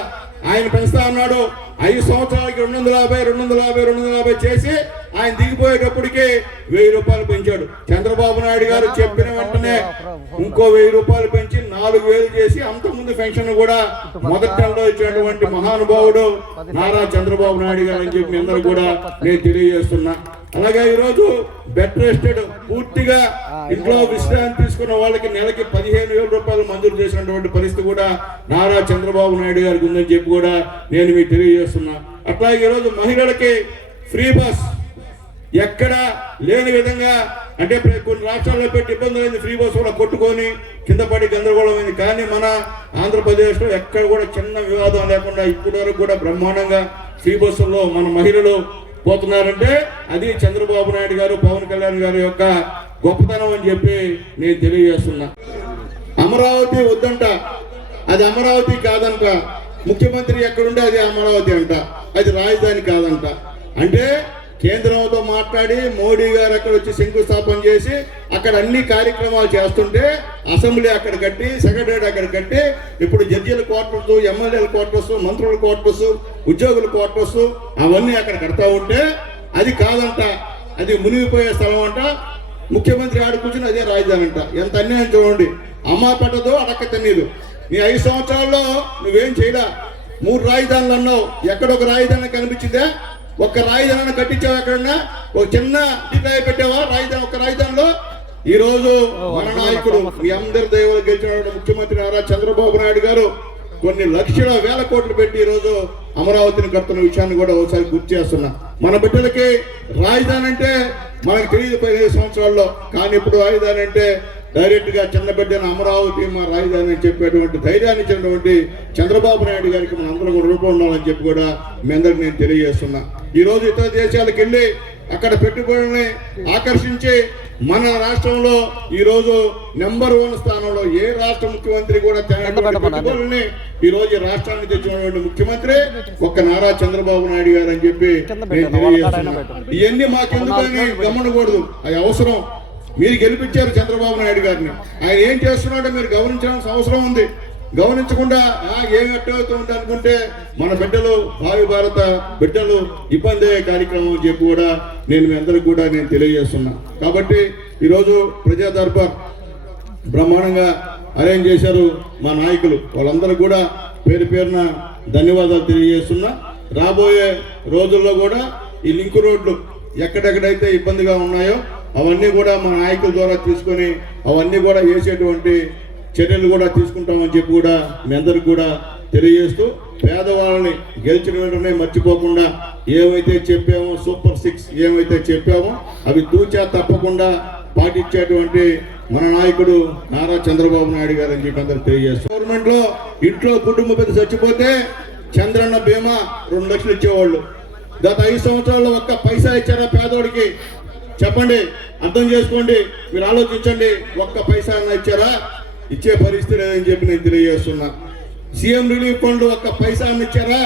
ఆయన పెంచుతా ఉన్నాడు. 5 సంవత్సరాలకి 250 చేసి ఆయన దిగిపోయేటప్పటికి 1000 రూపాయలు పెంచాడు. చంద్రబాబు నాయుడు గారు చెప్పిన వెంటనే ఇంకో 1000 రూపాయలు పెంచి 4000 చేసి అంతకుముందు పెన్షన్ కూడా మొదటి నెలలో ఇచ్చినటువంటి మహానుభావుడు నారా చంద్రబాబు నాయుడు గారు అని చెప్పి మీ అందరూ కూడా నేను తెలియజేస్తున్నా. అలాగే ఈరోజు బెడ్ రెస్టెడ్, పూర్తిగా ఇంట్లో విశ్రాంతి తీసుకున్న వాళ్ళకి నెలకి 15,000 రూపాయలు మంజూరు చేసినటువంటి పరిస్థితి కూడా నారా చంద్రబాబు నాయుడు గారికి ఉందని చెప్పి కూడా నేను మీకు తెలియజేస్తున్నా. అట్లాగే ఈరోజు మహిళలకి ఫ్రీ బస్ ఎక్కడ లేని విధంగా, అంటే కొన్ని రాష్ట్రాల్లో పెట్టి ఇబ్బందులైంది, ఫ్రీ బస్ కూడా కొట్టుకొని కింద పడి గందరగోళమైంది. కానీ మన ఆంధ్రప్రదేశ్లో ఎక్కడ కూడా చిన్న వివాదం లేకుండా ఇప్పటి వరకు కూడా బ్రహ్మాండంగా ఫ్రీ బస్సుల్లో మన మహిళలు పోతున్నారంటే అది చంద్రబాబు నాయుడు గారు, పవన్ కళ్యాణ్ గారి యొక్క గొప్పతనం అని చెప్పి నేను తెలియజేస్తున్నా. అమరావతి వద్దంట, అది అమరావతి కాదంట. ముఖ్యమంత్రి ఎక్కడుంటే అది అమరావతి అంట, అది రాజధాని కాదంట. అంటే కేంద్రంతో మాట్లాడి మోడీ గారు అక్కడ వచ్చి శంకుస్థాపన చేసి అక్కడ అన్ని కార్యక్రమాలు చేస్తుంటే అసెంబ్లీ అక్కడ కట్టి, సెక్రటరీ అక్కడ కట్టి, ఇప్పుడు జడ్జీల క్వార్టర్స్, ఎమ్మెల్యేల క్వార్టర్స్, మంత్రుల క్వార్టర్స్, ఉద్యోగుల క్వార్టర్స్ అవన్నీ అక్కడ కడతా ఉంటే అది కాదంట, అది మునిగిపోయే స్థలం అంట. ముఖ్యమంత్రి ఆడ కూర్చుని అదే రాజధాని అంట. ఎంత అన్యాయం చూడండి. అమ్మ పెట్టదు, అడక్క తినేదు. నీ 5 సంవత్సరాల్లో నువ్వేం చేయలా. 3 రాజధానులు అన్నావు, ఎక్కడొక రాజధాని కనిపించిందే? ఒక్క రాజధానిని కట్టించావా? ఎక్కడన్నా ఒక చిన్న అభిప్రాయం పెట్టావా రాజధాని? ఒక్క రాజధానిలో ఈ రోజు మన నాయకుడు, మీ అందరి దైవాలు గెలిచిన ముఖ్యమంత్రి నారా చంద్రబాబు నాయుడు గారు కొన్ని లక్షల వేల కోట్లు పెట్టి ఈ రోజు అమరావతిని కడుతున్న విషయాన్ని కూడా ఒకసారి గుర్తు చేస్తున్నా. మన బిడ్డలకి రాజధాని అంటే మనకు తెలియదు 15 సంవత్సరాల్లో, కానీ ఇప్పుడు రాజధాని అంటే డైరెక్ట్ గా చిన్న బిడ్డను అమరావతి మా రాజధాని అని చెప్పేటువంటి ధైర్యాన్ని ఇచ్చినటువంటి చంద్రబాబు నాయుడు గారికి మన అందరం కూడా రూపం ఉండాలని చెప్పి కూడా మీ అందరికి నేను తెలియజేస్తున్నా. ఈ రోజు ఇతర దేశాలకు వెళ్ళి అక్కడ పెట్టుబడుల్ని ఆకర్షించి మన రాష్ట్రంలో ఈ రోజు నెంబర్ 1 స్థానంలో ఏ రాష్ట్ర ముఖ్యమంత్రి కూడా పెట్టుబడుల్ని ఈ రోజు రాష్ట్రానికి తెచ్చినటువంటి ముఖ్యమంత్రి ఒక్క నారా చంద్రబాబు నాయుడు గారు అని చెప్పి నేను తెలియజేస్తున్నా. ఇవన్నీ మాకెందుకని గమనకూడదు, అది అవసరం. మీరు గెలిపించారు చంద్రబాబు నాయుడు గారిని. ఆయన ఏం చేస్తున్నాడో మీరు గమనించాల్సిన అవసరం ఉంది. గమనించకుండా ఏం ఎట్టవుతుంది అనుకుంటే మన బిడ్డలు, భావి భారత బిడ్డలు ఇబ్బంది అయ్యే కార్యక్రమం అని చెప్పి కూడా నేను మీ అందరికి కూడా నేను తెలియజేస్తున్నా. కాబట్టి ఈరోజు ప్రజా దర్బార్ బ్రహ్మాండంగా అరేంజ్ చేశారు మా నాయకులు. వాళ్ళందరూ కూడా పేరు పేరున ధన్యవాదాలు తెలియజేస్తున్నా. రాబోయే రోజుల్లో కూడా ఈ లింక్ రోడ్లు ఎక్కడెక్కడైతే ఇబ్బందిగా ఉన్నాయో అవన్నీ కూడా మా నాయకుల ద్వారా తీసుకొని అవన్నీ కూడా వేసేటువంటి చర్యలు కూడా తీసుకుంటామని చెప్పి కూడా మీ అందరికి కూడా తెలియజేస్తూ, పేదవాళ్ళని గెలిచిన వెంటనే మర్చిపోకుండా ఏమైతే చెప్పామో సూపర్ 6 ఏమైతే చెప్పామో అవి తూచా తప్పకుండా పాటించేటువంటి మన నాయకుడు నారా చంద్రబాబు నాయుడు గారు అని చెప్పి అందరూ తెలియజేస్తారు. గవర్నమెంట్ లో ఇంట్లో కుటుంబ పెద్ద చచ్చిపోతే చంద్రన్న బీమా 2 లక్షలు ఇచ్చేవాళ్ళు. గత 5 సంవత్సరాల్లో ఒక్క పైసా ఇచ్చారా పేదోడికి? చెప్పండి, అర్థం చేసుకోండి, మీరు ఆలోచించండి. ఒక్క పైసా అన్న ఇచ్చారా? ఇచ్చే పరిస్థితి లేదని చెప్పి నేను తెలియజేస్తున్నా. సీఎం రిలీఫ్ ఫండ్ ఒక్క పైసా అన్న ఇచ్చారా?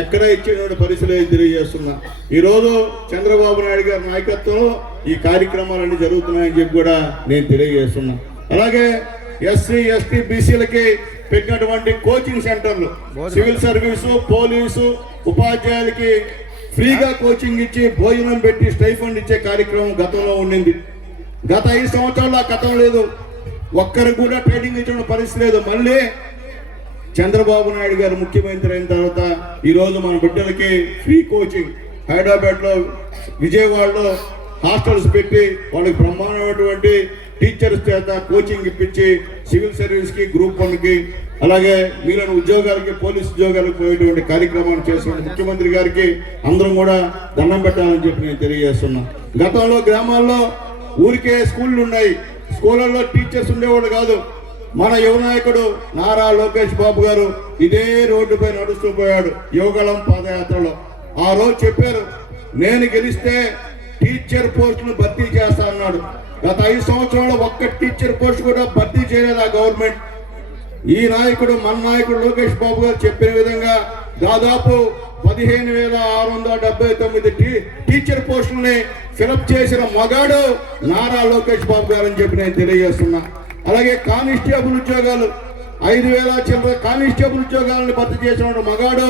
ఎక్కడ ఇచ్చేటువంటి పరిస్థితి లేదని తెలియజేస్తున్నా. ఈరోజు చంద్రబాబు నాయుడు గారి నాయకత్వంలో ఈ కార్యక్రమాలన్నీ జరుగుతున్నాయని చెప్పి కూడా నేను తెలియజేస్తున్నా. అలాగే ఎస్సీ ఎస్టీ బీసీలకి పెట్టినటువంటి కోచింగ్ సెంటర్లు, సివిల్ సర్వీసు, పోలీసు, ఉపాధ్యాయులకి ఫ్రీగా కోచింగ్ ఇచ్చి భోజనం పెట్టి స్టైఫండ్ ఇచ్చే కార్యక్రమం గతంలో ఉండింది. గత 5 సంవత్సరాల్లో ఆ గతం లేదు. ఒక్కరికి కూడా ట్రైనింగ్ ఇచ్చిన పరిస్థితి లేదు. మళ్ళీ చంద్రబాబు నాయుడు గారు ముఖ్యమంత్రి అయిన తర్వాత ఈరోజు మన బిడ్డలకి ఫ్రీ కోచింగ్ హైదరాబాద్లో, విజయవాడలో హాస్టల్స్ పెట్టి వాళ్ళకి బ్రహ్మాండమైనటువంటి టీచర్స్ చేత కోచింగ్ ఇప్పించి సివిల్ సర్వీస్కి, గ్రూప్ 1కి, అలాగే మిగిలిన ఉద్యోగాలకి, పోలీస్ ఉద్యోగాలకు పోయేటువంటి కార్యక్రమాన్ని చేస్తున్న ముఖ్యమంత్రి గారికి అందరం కూడా దండం పెట్టాలని చెప్పి నేను తెలియజేస్తున్నా. గతంలో గ్రామాల్లో ఊరికే స్కూళ్ళు ఉన్నాయి, స్కూళ్ళల్లో టీచర్స్ ఉండేవాళ్ళు కాదు. మన యువ నాయకుడు నారా లోకేష్ బాబు గారు ఇదే రోడ్డుపై నడుస్తూ పోయాడు యువగళం పాదయాత్రలో. ఆ రోజు చెప్పారు, నేను గెలిస్తే టీచర్ పోస్టును భర్తీ చేస్తా అన్నాడు. గత 5 సంవత్సరాల్లో ఒక్క టీచర్ పోస్ట్ కూడా భర్తీ చేయలేదు ఆ గవర్నమెంట్. ఈ నాయకుడు, మన నాయకుడు లోకేష్ బాబు గారు చెప్పిన విధంగా దాదాపు 15,679 టీచర్ పోస్టుల్ని ఫిలప్ చేసిన మగాడు నారా లోకేష్ బాబు గారు అని చెప్పి నేను తెలియజేస్తున్నా. అలాగే కానిస్టేబుల్ ఉద్యోగాలు 5,000 చిల్లర కానిస్టేబుల్ ఉద్యోగాలను భర్తీ చేసిన మగాడు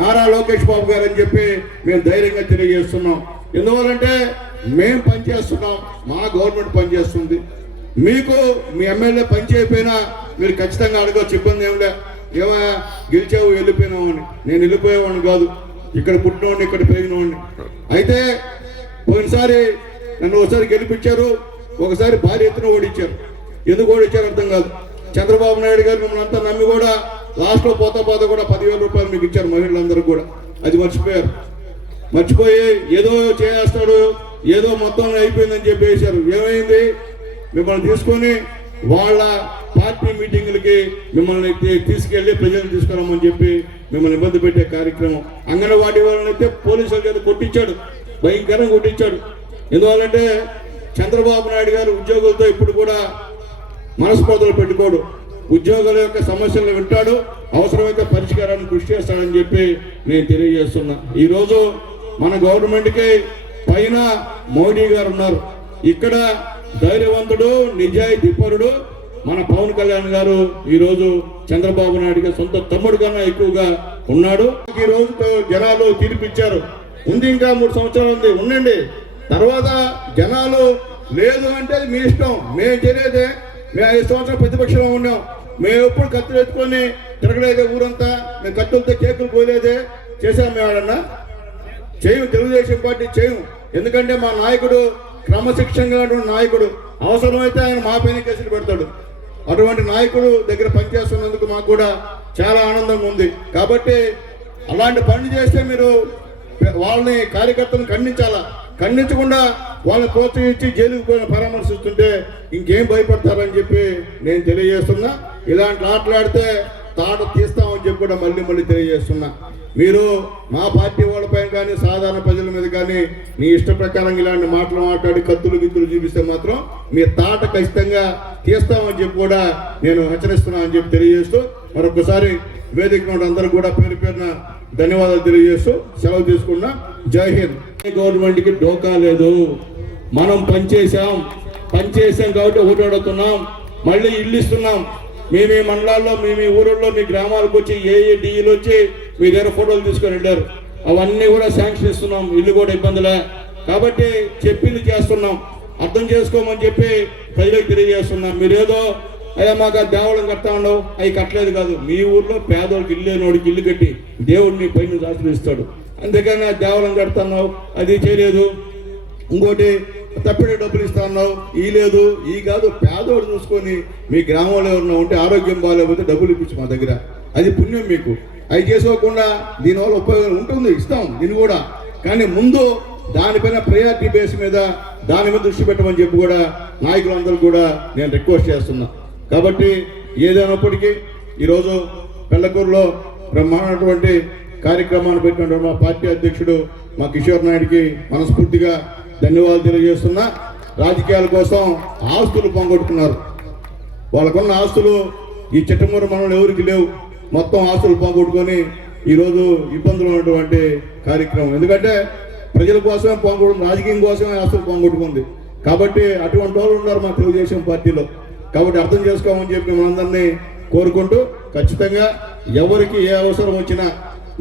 నారా లోకేష్ బాబు గారు అని చెప్పి మేము ధైర్యంగా తెలియజేస్తున్నాం. ఎందువల్లంటే మేము పనిచేస్తున్నాం, మా గవర్నమెంట్ పనిచేస్తుంది. మీకు మీ ఎమ్మెల్యే పని చేయకపోయినా మీరు ఖచ్చితంగా అడగవచ్చు, ఇబ్బంది ఏమిలే, ఏమో గెలిచావు వెళ్ళిపోయినావు అని. నేను వెళ్ళిపోయేవాడిని కాదు, ఇక్కడ పుట్టినవాడిని, ఇక్కడ పెరిగినవాడిని. అయితే పోయినసారి నన్ను ఒకసారి గెలిపించారు, ఒకసారి భారీ ఎత్తున ఓడించారు. ఎందుకు ఓడించారు అర్థం కాదు. చంద్రబాబు నాయుడు గారు మిమ్మల్ని అంతా నమ్మి కూడా లాస్ట్లో పోతా కూడా 10,000 రూపాయలు మీకు ఇచ్చారు మహిళలందరూ కూడా. అది మర్చిపోయారు. మర్చిపోయి ఏదో చేస్తాడు, ఏదో మొత్తం అయిపోయిందని చెప్పి వేశారు. ఏమైంది? మిమ్మల్ని తీసుకొని వాళ్ళ పార్టీ మీటింగులకి మిమ్మల్ని తీసుకెళ్లి ప్రజలను తీసుకురామని చెప్పి మిమ్మల్ని ఇబ్బంది పెట్టే కార్యక్రమం. అంగన్వాడీ వాళ్ళని అయితే పోలీసుల చేత కొట్టించాడు, భయంకరంగా కొట్టించాడు. ఎందువల్లంటే చంద్రబాబు నాయుడు గారు ఉద్యోగులతో ఇప్పుడు కూడా మనస్పర్ధలు పెట్టుకోడు, ఉద్యోగుల యొక్క సమస్యలను వింటాడు, అవసరమైతే పరిష్కారాన్ని కృషి చేస్తాడని చెప్పి నేను తెలియజేస్తున్నా. ఈరోజు మన గవర్నమెంట్కి పైన మోడీ గారు ఉన్నారు, ఇక్కడ ధైర్యవంతుడు, నిజాయితీ పరుడు మన పవన్ కళ్యాణ్ గారు ఈరోజు చంద్రబాబు నాయుడు గారు సొంత తమ్ముడు కన్నా ఎక్కువగా ఉన్నాడు. ఈ రోజుతో జనాలు తీర్పిచ్చారు. ఉంది ఇంకా 3 సంవత్సరాలు ఉంది, ఉండండి. తర్వాత జనాలు లేదు అంటే మీ ఇష్టం. మేము తెలియదే, మేము 5 సంవత్సరాలు ప్రతిపక్షంలో ఉన్నాం. మేము ఎప్పుడు కత్తులు ఎత్తుకొని తిరగలేదే ఊరంతా, మేము కత్తులతో కేకులు పోలేదే. చేశాం మేము వాళ్ళన్నా? చేయము. తెలుగుదేశం పార్టీ చేయము. ఎందుకంటే మా నాయకుడు క్రమశిక్షణగా నాయకుడు. అవసరమైతే ఆయన మా పైన కేసులు పెడతాడు. అటువంటి నాయకుడు దగ్గర పనిచేస్తున్నందుకు మాకు కూడా చాలా ఆనందంగా ఉంది. కాబట్టి అలాంటి పని చేస్తే మీరు వాళ్ళని, కార్యకర్తలను ఖండించాలా. ఖండించకుండా వాళ్ళని ప్రోత్సహించి జైలుకు పోయిన పరామర్శిస్తుంటే ఇంకేం భయపడతారని చెప్పి నేను తెలియజేస్తున్నా. ఇలాంటి ఆటలాడితే తాట తీస్తామని చెప్పి కూడా మళ్ళీ తెలియజేస్తున్నా. మీరు మా పార్టీ వాళ్ళపైన కానీ సాధారణ ప్రజల మీద కానీ నీ ఇష్ట ప్రకారం ఇలాంటి మాటలు మాట్లాడి కత్తులు గిత్తులు చూపిస్తే మాత్రం మీ తాట ఖచ్చితంగా తీస్తామని చెప్పి కూడా నేను హెచ్చరిస్తున్నా అని చెప్పి తెలియజేస్తూ మరొకసారి వేదిక అందరూ కూడా పేరు పేరున ధన్యవాదాలు తెలియజేస్తూ సెలవు తీసుకున్నా. జై హింద్. గవర్నమెంట్కి డోకా లేదు, మనం పనిచేసాం. పనిచేసాం కాబట్టి ఒకటి అడుగుతున్నాం, మళ్ళీ ఇల్లు ఇస్తున్నాం. మీ మండలాల్లో మీ ఊళ్ళో మీ గ్రామాలకు వచ్చి ఏ డీలు వచ్చి మీ దగ్గర ఫోటోలు తీసుకొని వెళ్ళారు. అవన్నీ కూడా శాంక్షన్ ఇస్తున్నాం. ఇల్లు కూడా ఇబ్బందులే కాబట్టి చెప్పింది చేస్తున్నాం. అర్థం చేసుకోమని చెప్పి ప్రజలకు తెలియజేస్తున్నాం. మీరేదో అయ్యా మాకు ఆ దేవాలయం కడతా ఉండవు, అవి కట్టలేదు కాదు. మీ ఊర్లో పేదోడికి ఇల్లు లేనివాడికి ఇల్లు కట్టి దేవుడిని పైన ఆశీర్వదిస్తాడు. అంతేకాని ఆ దేవాలయం కడతాన్నావు, అది చేయలేదు. ఇంకోటి తప్పిడే డబ్బులు ఇస్తా ఉన్నావు, ఈ లేదు ఈ కాదు. పేదోడు చూసుకొని మీ గ్రామంలో ఎవరైనా ఉంటే ఆరోగ్యం బాగాలేకపోతే డబ్బులు ఇప్పించు మా దగ్గర, అది పుణ్యం మీకు. అవి చేసుకోకుండా దీనివల్ల ఉపయోగం ఉంటుంది, ఇస్తాం దీన్ని కూడా. కానీ ముందు దానిపైన ప్రయారిటీ బేస్ మీద దాని మీద దృష్టి పెట్టమని చెప్పి కూడా నాయకులందరూ కూడా నేను రిక్వెస్ట్ చేస్తున్నా. కాబట్టి ఏదైనప్పటికీ ఈరోజు పెళ్లకూరులో బ్రహ్మాండటువంటి కార్యక్రమాన్ని పెట్టినటువంటి మా పార్టీ అధ్యక్షుడు మా కిషోర్ నాయుడికి మనస్ఫూర్తిగా ధన్యవాదాలు తెలియజేస్తున్నా. రాజకీయాల కోసం ఆస్తులు పోగొట్టుకున్నారు. వాళ్ళకున్న ఆస్తులు ఈ చిట్టమూరు మనలో ఎవరికి లేవు. మొత్తం ఆస్తులు పోగొట్టుకొని ఈరోజు ఇబ్బందులు ఉన్నటువంటి కార్యక్రమం. ఎందుకంటే ప్రజల కోసమే పోగొట్టు, రాజకీయం కోసమే ఆస్తులు పోగొట్టుకుంది. కాబట్టి అటువంటి వాళ్ళు ఉన్నారు మా తెలుగుదేశం పార్టీలో. కాబట్టి అర్థం చేసుకోమని చెప్పి మనందరినీ కోరుకుంటూ, ఖచ్చితంగా ఎవరికి ఏ అవసరం వచ్చినా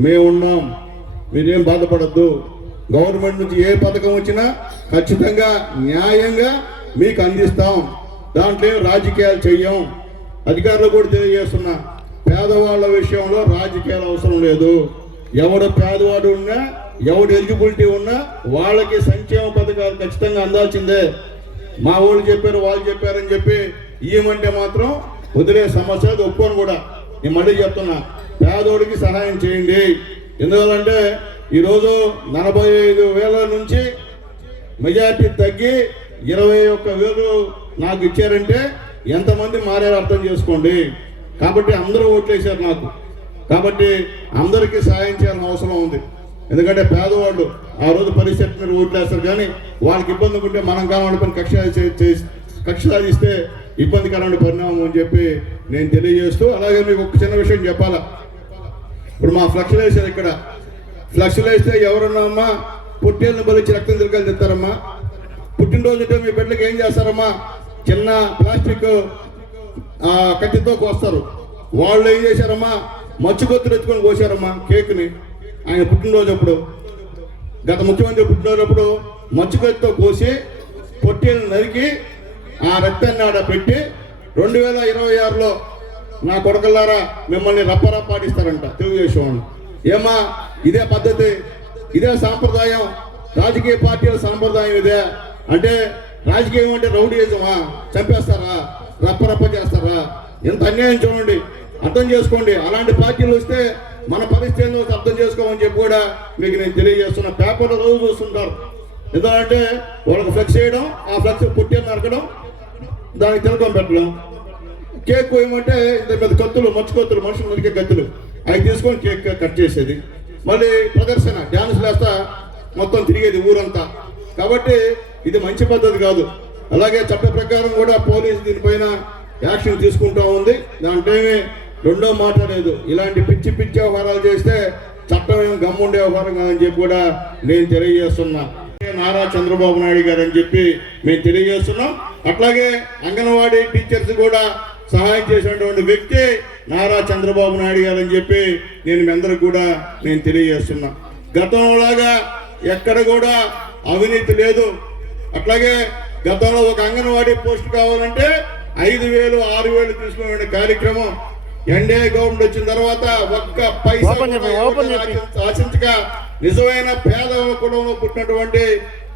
మేమున్నాం, మీరేం బాధపడద్దు. గవర్నమెంట్ నుంచి ఏ పథకం వచ్చినా ఖచ్చితంగా న్యాయంగా మీకు అందిస్తాం. దాంట్లో రాజకీయాలు చెయ్యం. అధికారులు కూడా తెలియజేస్తున్నా, పేదవాళ్ళ విషయంలో రాజకీయాలు అవసరం లేదు. ఎవడు పేదవాడు ఉన్నా, ఎవడు ఎలిజిబిలిటీ ఉన్నా వాళ్ళకి సంక్షేమ పథకాలు ఖచ్చితంగా అందాల్సిందే. మా వాళ్ళు చెప్పారు వాళ్ళు చెప్పారని చెప్పి ఇవ్వమంటే మాత్రం వదిలే సమస్య, అది ఒప్పుకొని కూడా. నేను మళ్ళీ చెప్తున్నా, పేదోడికి సహాయం చేయండి. ఎందువల్లంటే ఈరోజు 45,000 నుంచి మెజార్టీ తగ్గి 21,000 నాకు ఇచ్చారంటే ఎంతమంది మారారో అర్థం చేసుకోండి. కాబట్టి అందరూ ఓట్లేశారు నాకు. కాబట్టి అందరికీ సహాయం చేయాల్సిన అవసరం ఉంది. ఎందుకంటే పేదవాళ్ళు ఆ రోజు పరిస్థితి మీరు ఓట్లేస్తారు, కానీ వాళ్ళకి ఇబ్బంది ఉంటే మనం కావాలని పని కక్ష సాధిస్తే ఇబ్బందికరమైన పరిణామం అని చెప్పి నేను తెలియజేస్తూ, అలాగే మీకు ఒక చిన్న విషయం చెప్పాలా. ఇప్పుడు మా ఫ్లెక్స్లు వేసారు. ఇక్కడ ఫ్లెక్స్లు వేస్తే ఎవరున్నామా పుట్టేళ్ళను బలిచ్చి రక్తం తిరగాలి తెస్తారమ్మా. పుట్టినరోజు మీ బిడ్డలకు ఏం చేస్తారమ్మా, చిన్న ప్లాస్టిక్ కత్తితో కోస్తారు. వాళ్ళు ఏం చేశారమ్మా, మచ్చుకొత్తులు ఎత్తుకొని కోసారమ్మా కేక్ని. ఆయన పుట్టినరోజు అప్పుడు, గత ముఖ్యమంత్రి పుట్టినరోజు అప్పుడు మచ్చుకొత్తితో కోసి పొట్టేళ్ళను నరికి ఆ రక్తాన్ని ఆడ పెట్టి 2026లో నా కొడుకులారా మిమ్మల్ని రప్పరా పాటిస్తారంట తెలుగుదేశం వాళ్ళు. ఏమా ఇదే పద్ధతి, ఇదే సాంప్రదాయం, రాజకీయ పార్టీల సాంప్రదాయం ఇదే అంటే? రాజకీయం అంటే రౌడీయిజమా? చంపేస్తారా, రప్పరప్ప చేస్తారా? ఎంత అన్యాయం చూడండి, అర్థం చేసుకోండి. అలాంటి పార్టీలు వస్తే మన పరిస్థితులను అర్థం చేసుకోమని చెప్పి కూడా మీకు నేను తెలియజేస్తున్నా. పేపర్లో రోజు చూస్తుంటారు. ఎందుకంటే వాళ్ళకి ఫ్లెక్స్ చేయడం, ఆ ఫ్లెక్స్ పుట్టి నరకడం, దానికి తిలకం పెట్టడం, కేక్ కోయమంటే ఇంత పెద్ద కత్తులు, మచ్చుకొత్తులు, మనుషులు నరికే కత్తులు, అవి తీసుకొని కేక్ కట్ చేసేది. మళ్ళీ ప్రదర్శన డ్యాన్స్ వేస్తా మొత్తం తిరిగేది ఊరంతా. కాబట్టి ఇది మంచి పద్ధతి కాదు. అలాగే చట్ట ప్రకారం కూడా పోలీసు దీనిపైన యాక్షన్ తీసుకుంటా ఉంది. దాంట్లో రెండో మాట లేదు. ఇలాంటి పిచ్చి పిచ్చి వ్యవహారాలు చేస్తే చట్టం ఏం గమ్ముండే వ్యవహారం కాదని చెప్పి కూడా నేను తెలియజేస్తున్నా. నారా చంద్రబాబు నాయుడు గారు అని చెప్పి మేము తెలియజేస్తున్నాం. అట్లాగే అంగన్వాడీ టీచర్స్ కూడా సహాయం చేసినటువంటి వ్యక్తి నారా చంద్రబాబు నాయుడు గారు అని చెప్పి నేను మీ అందరికి కూడా నేను తెలియజేస్తున్నా. గతంలాగా ఎక్కడ కూడా అవినీతి లేదు. అట్లాగే గతంలో ఒక అంగన్వాడీ పోస్ట్ కావాలంటే 5,000, 6,000 తీసుకునే కార్యక్రమం ఎన్డీఏ గవర్నమెంట్ వచ్చిన తర్వాత ఒక్క పైసా ఆశించక నిజమైన పేద కుటుంబంలో పుట్టినటువంటి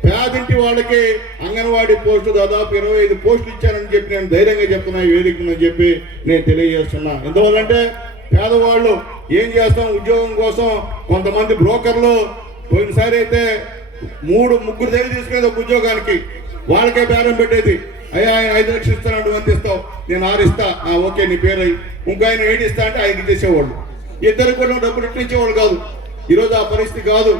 పేదింటి వాళ్ళకి అంగన్వాడీ పోస్టు దాదాపు 25 పోస్టులు ఇచ్చానని చెప్పి నేను ధైర్యంగా చెప్తున్నా ఈ వేదికని చెప్పి నేను తెలియజేస్తున్నా. ఎందువల్లంటే పేదవాళ్ళు ఏం చేస్తాం, ఉద్యోగం కోసం కొంతమంది బ్రోకర్లు పోయినసారి అయితే 3-3 దగ్గర తీసుకునేది ఒక ఉద్యోగానికి, వాళ్ళకే బేరం పెట్టేది. అయ్యా ఆయన 5 లక్షలు ఇస్తానంటూ ఎంత ఇస్తావు, నేను 6 ఇస్తా, ఓకే నీ పేరు అయ్యి, ఇంకా ఆయన 8 ఇస్తా అంటే 5 చేసేవాళ్ళు. ఇద్దరు కూడా డబ్బులు ఇట్టించేవాళ్ళు కాదు. ఈరోజు ఆ పరిస్థితి కాదు.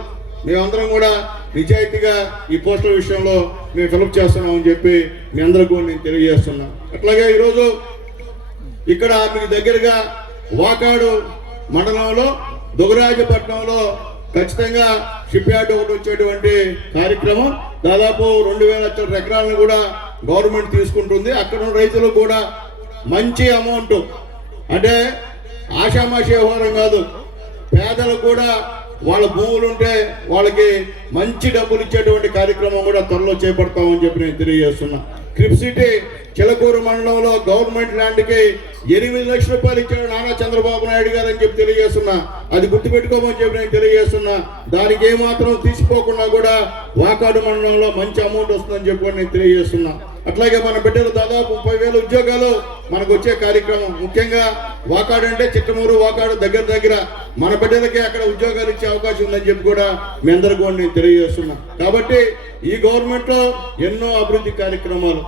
మేమందరం కూడా నిజాయితీగా ఈ పోస్టుల విషయంలో మేము ఫిలప్ చేస్తున్నామని చెప్పి మీ అందరికీ నేను తెలియజేస్తున్నాం. అట్లాగే ఈరోజు ఇక్కడ మీకు దగ్గరగా వాకాడు మండలంలో దుగరాజపట్నంలో ఖచ్చితంగా షిప్ యార్డ్ ఒకటి వచ్చేటువంటి కార్యక్రమం. దాదాపు 2,000 ఎకరాలను కూడా గవర్నమెంట్ తీసుకుంటుంది. అక్కడ ఉన్న రైతులకు కూడా మంచి అమౌంట్, అంటే ఆషామాషి వ్యవహారం కాదు, పేదలకు కూడా వాళ్ళ భూములు ఉంటే వాళ్ళకి మంచి డబ్బులు ఇచ్చేటువంటి కార్యక్రమం కూడా త్వరలో చేపడతామని చెప్పి నేను తెలియజేస్తున్నా. క్రిప్ సిటీ చిలకూరు మండలంలో గవర్నమెంట్ ల్యాండ్కి 8 లక్షల రూపాయలు ఇచ్చాడు నారా చంద్రబాబు నాయుడు గారు అని చెప్పి తెలియజేస్తున్నా. అది గుర్తుపెట్టుకోమని చెప్పి నేను తెలియజేస్తున్నా. దానికి ఏమాత్రం తీసిపోకుండా కూడా వాకాడు మండలంలో మంచి అమౌంట్ వస్తుందని చెప్పి నేను తెలియజేస్తున్నా. అట్లాగే మన బిడ్డలు దాదాపు 30,000 ఉద్యోగాలు మనకు వచ్చే కార్యక్రమం. ముఖ్యంగా వాకాడు అంటే చిట్టమూరు వాకాడు దగ్గర మన బిడ్డలకి అక్కడ ఉద్యోగాలు ఇచ్చే అవకాశం ఉందని చెప్పి కూడా మీ అందరికీ నేను తెలియజేస్తున్నా. కాబట్టి ఈ గవర్నమెంట్ లో ఎన్నో అభివృద్ధి కార్యక్రమాలు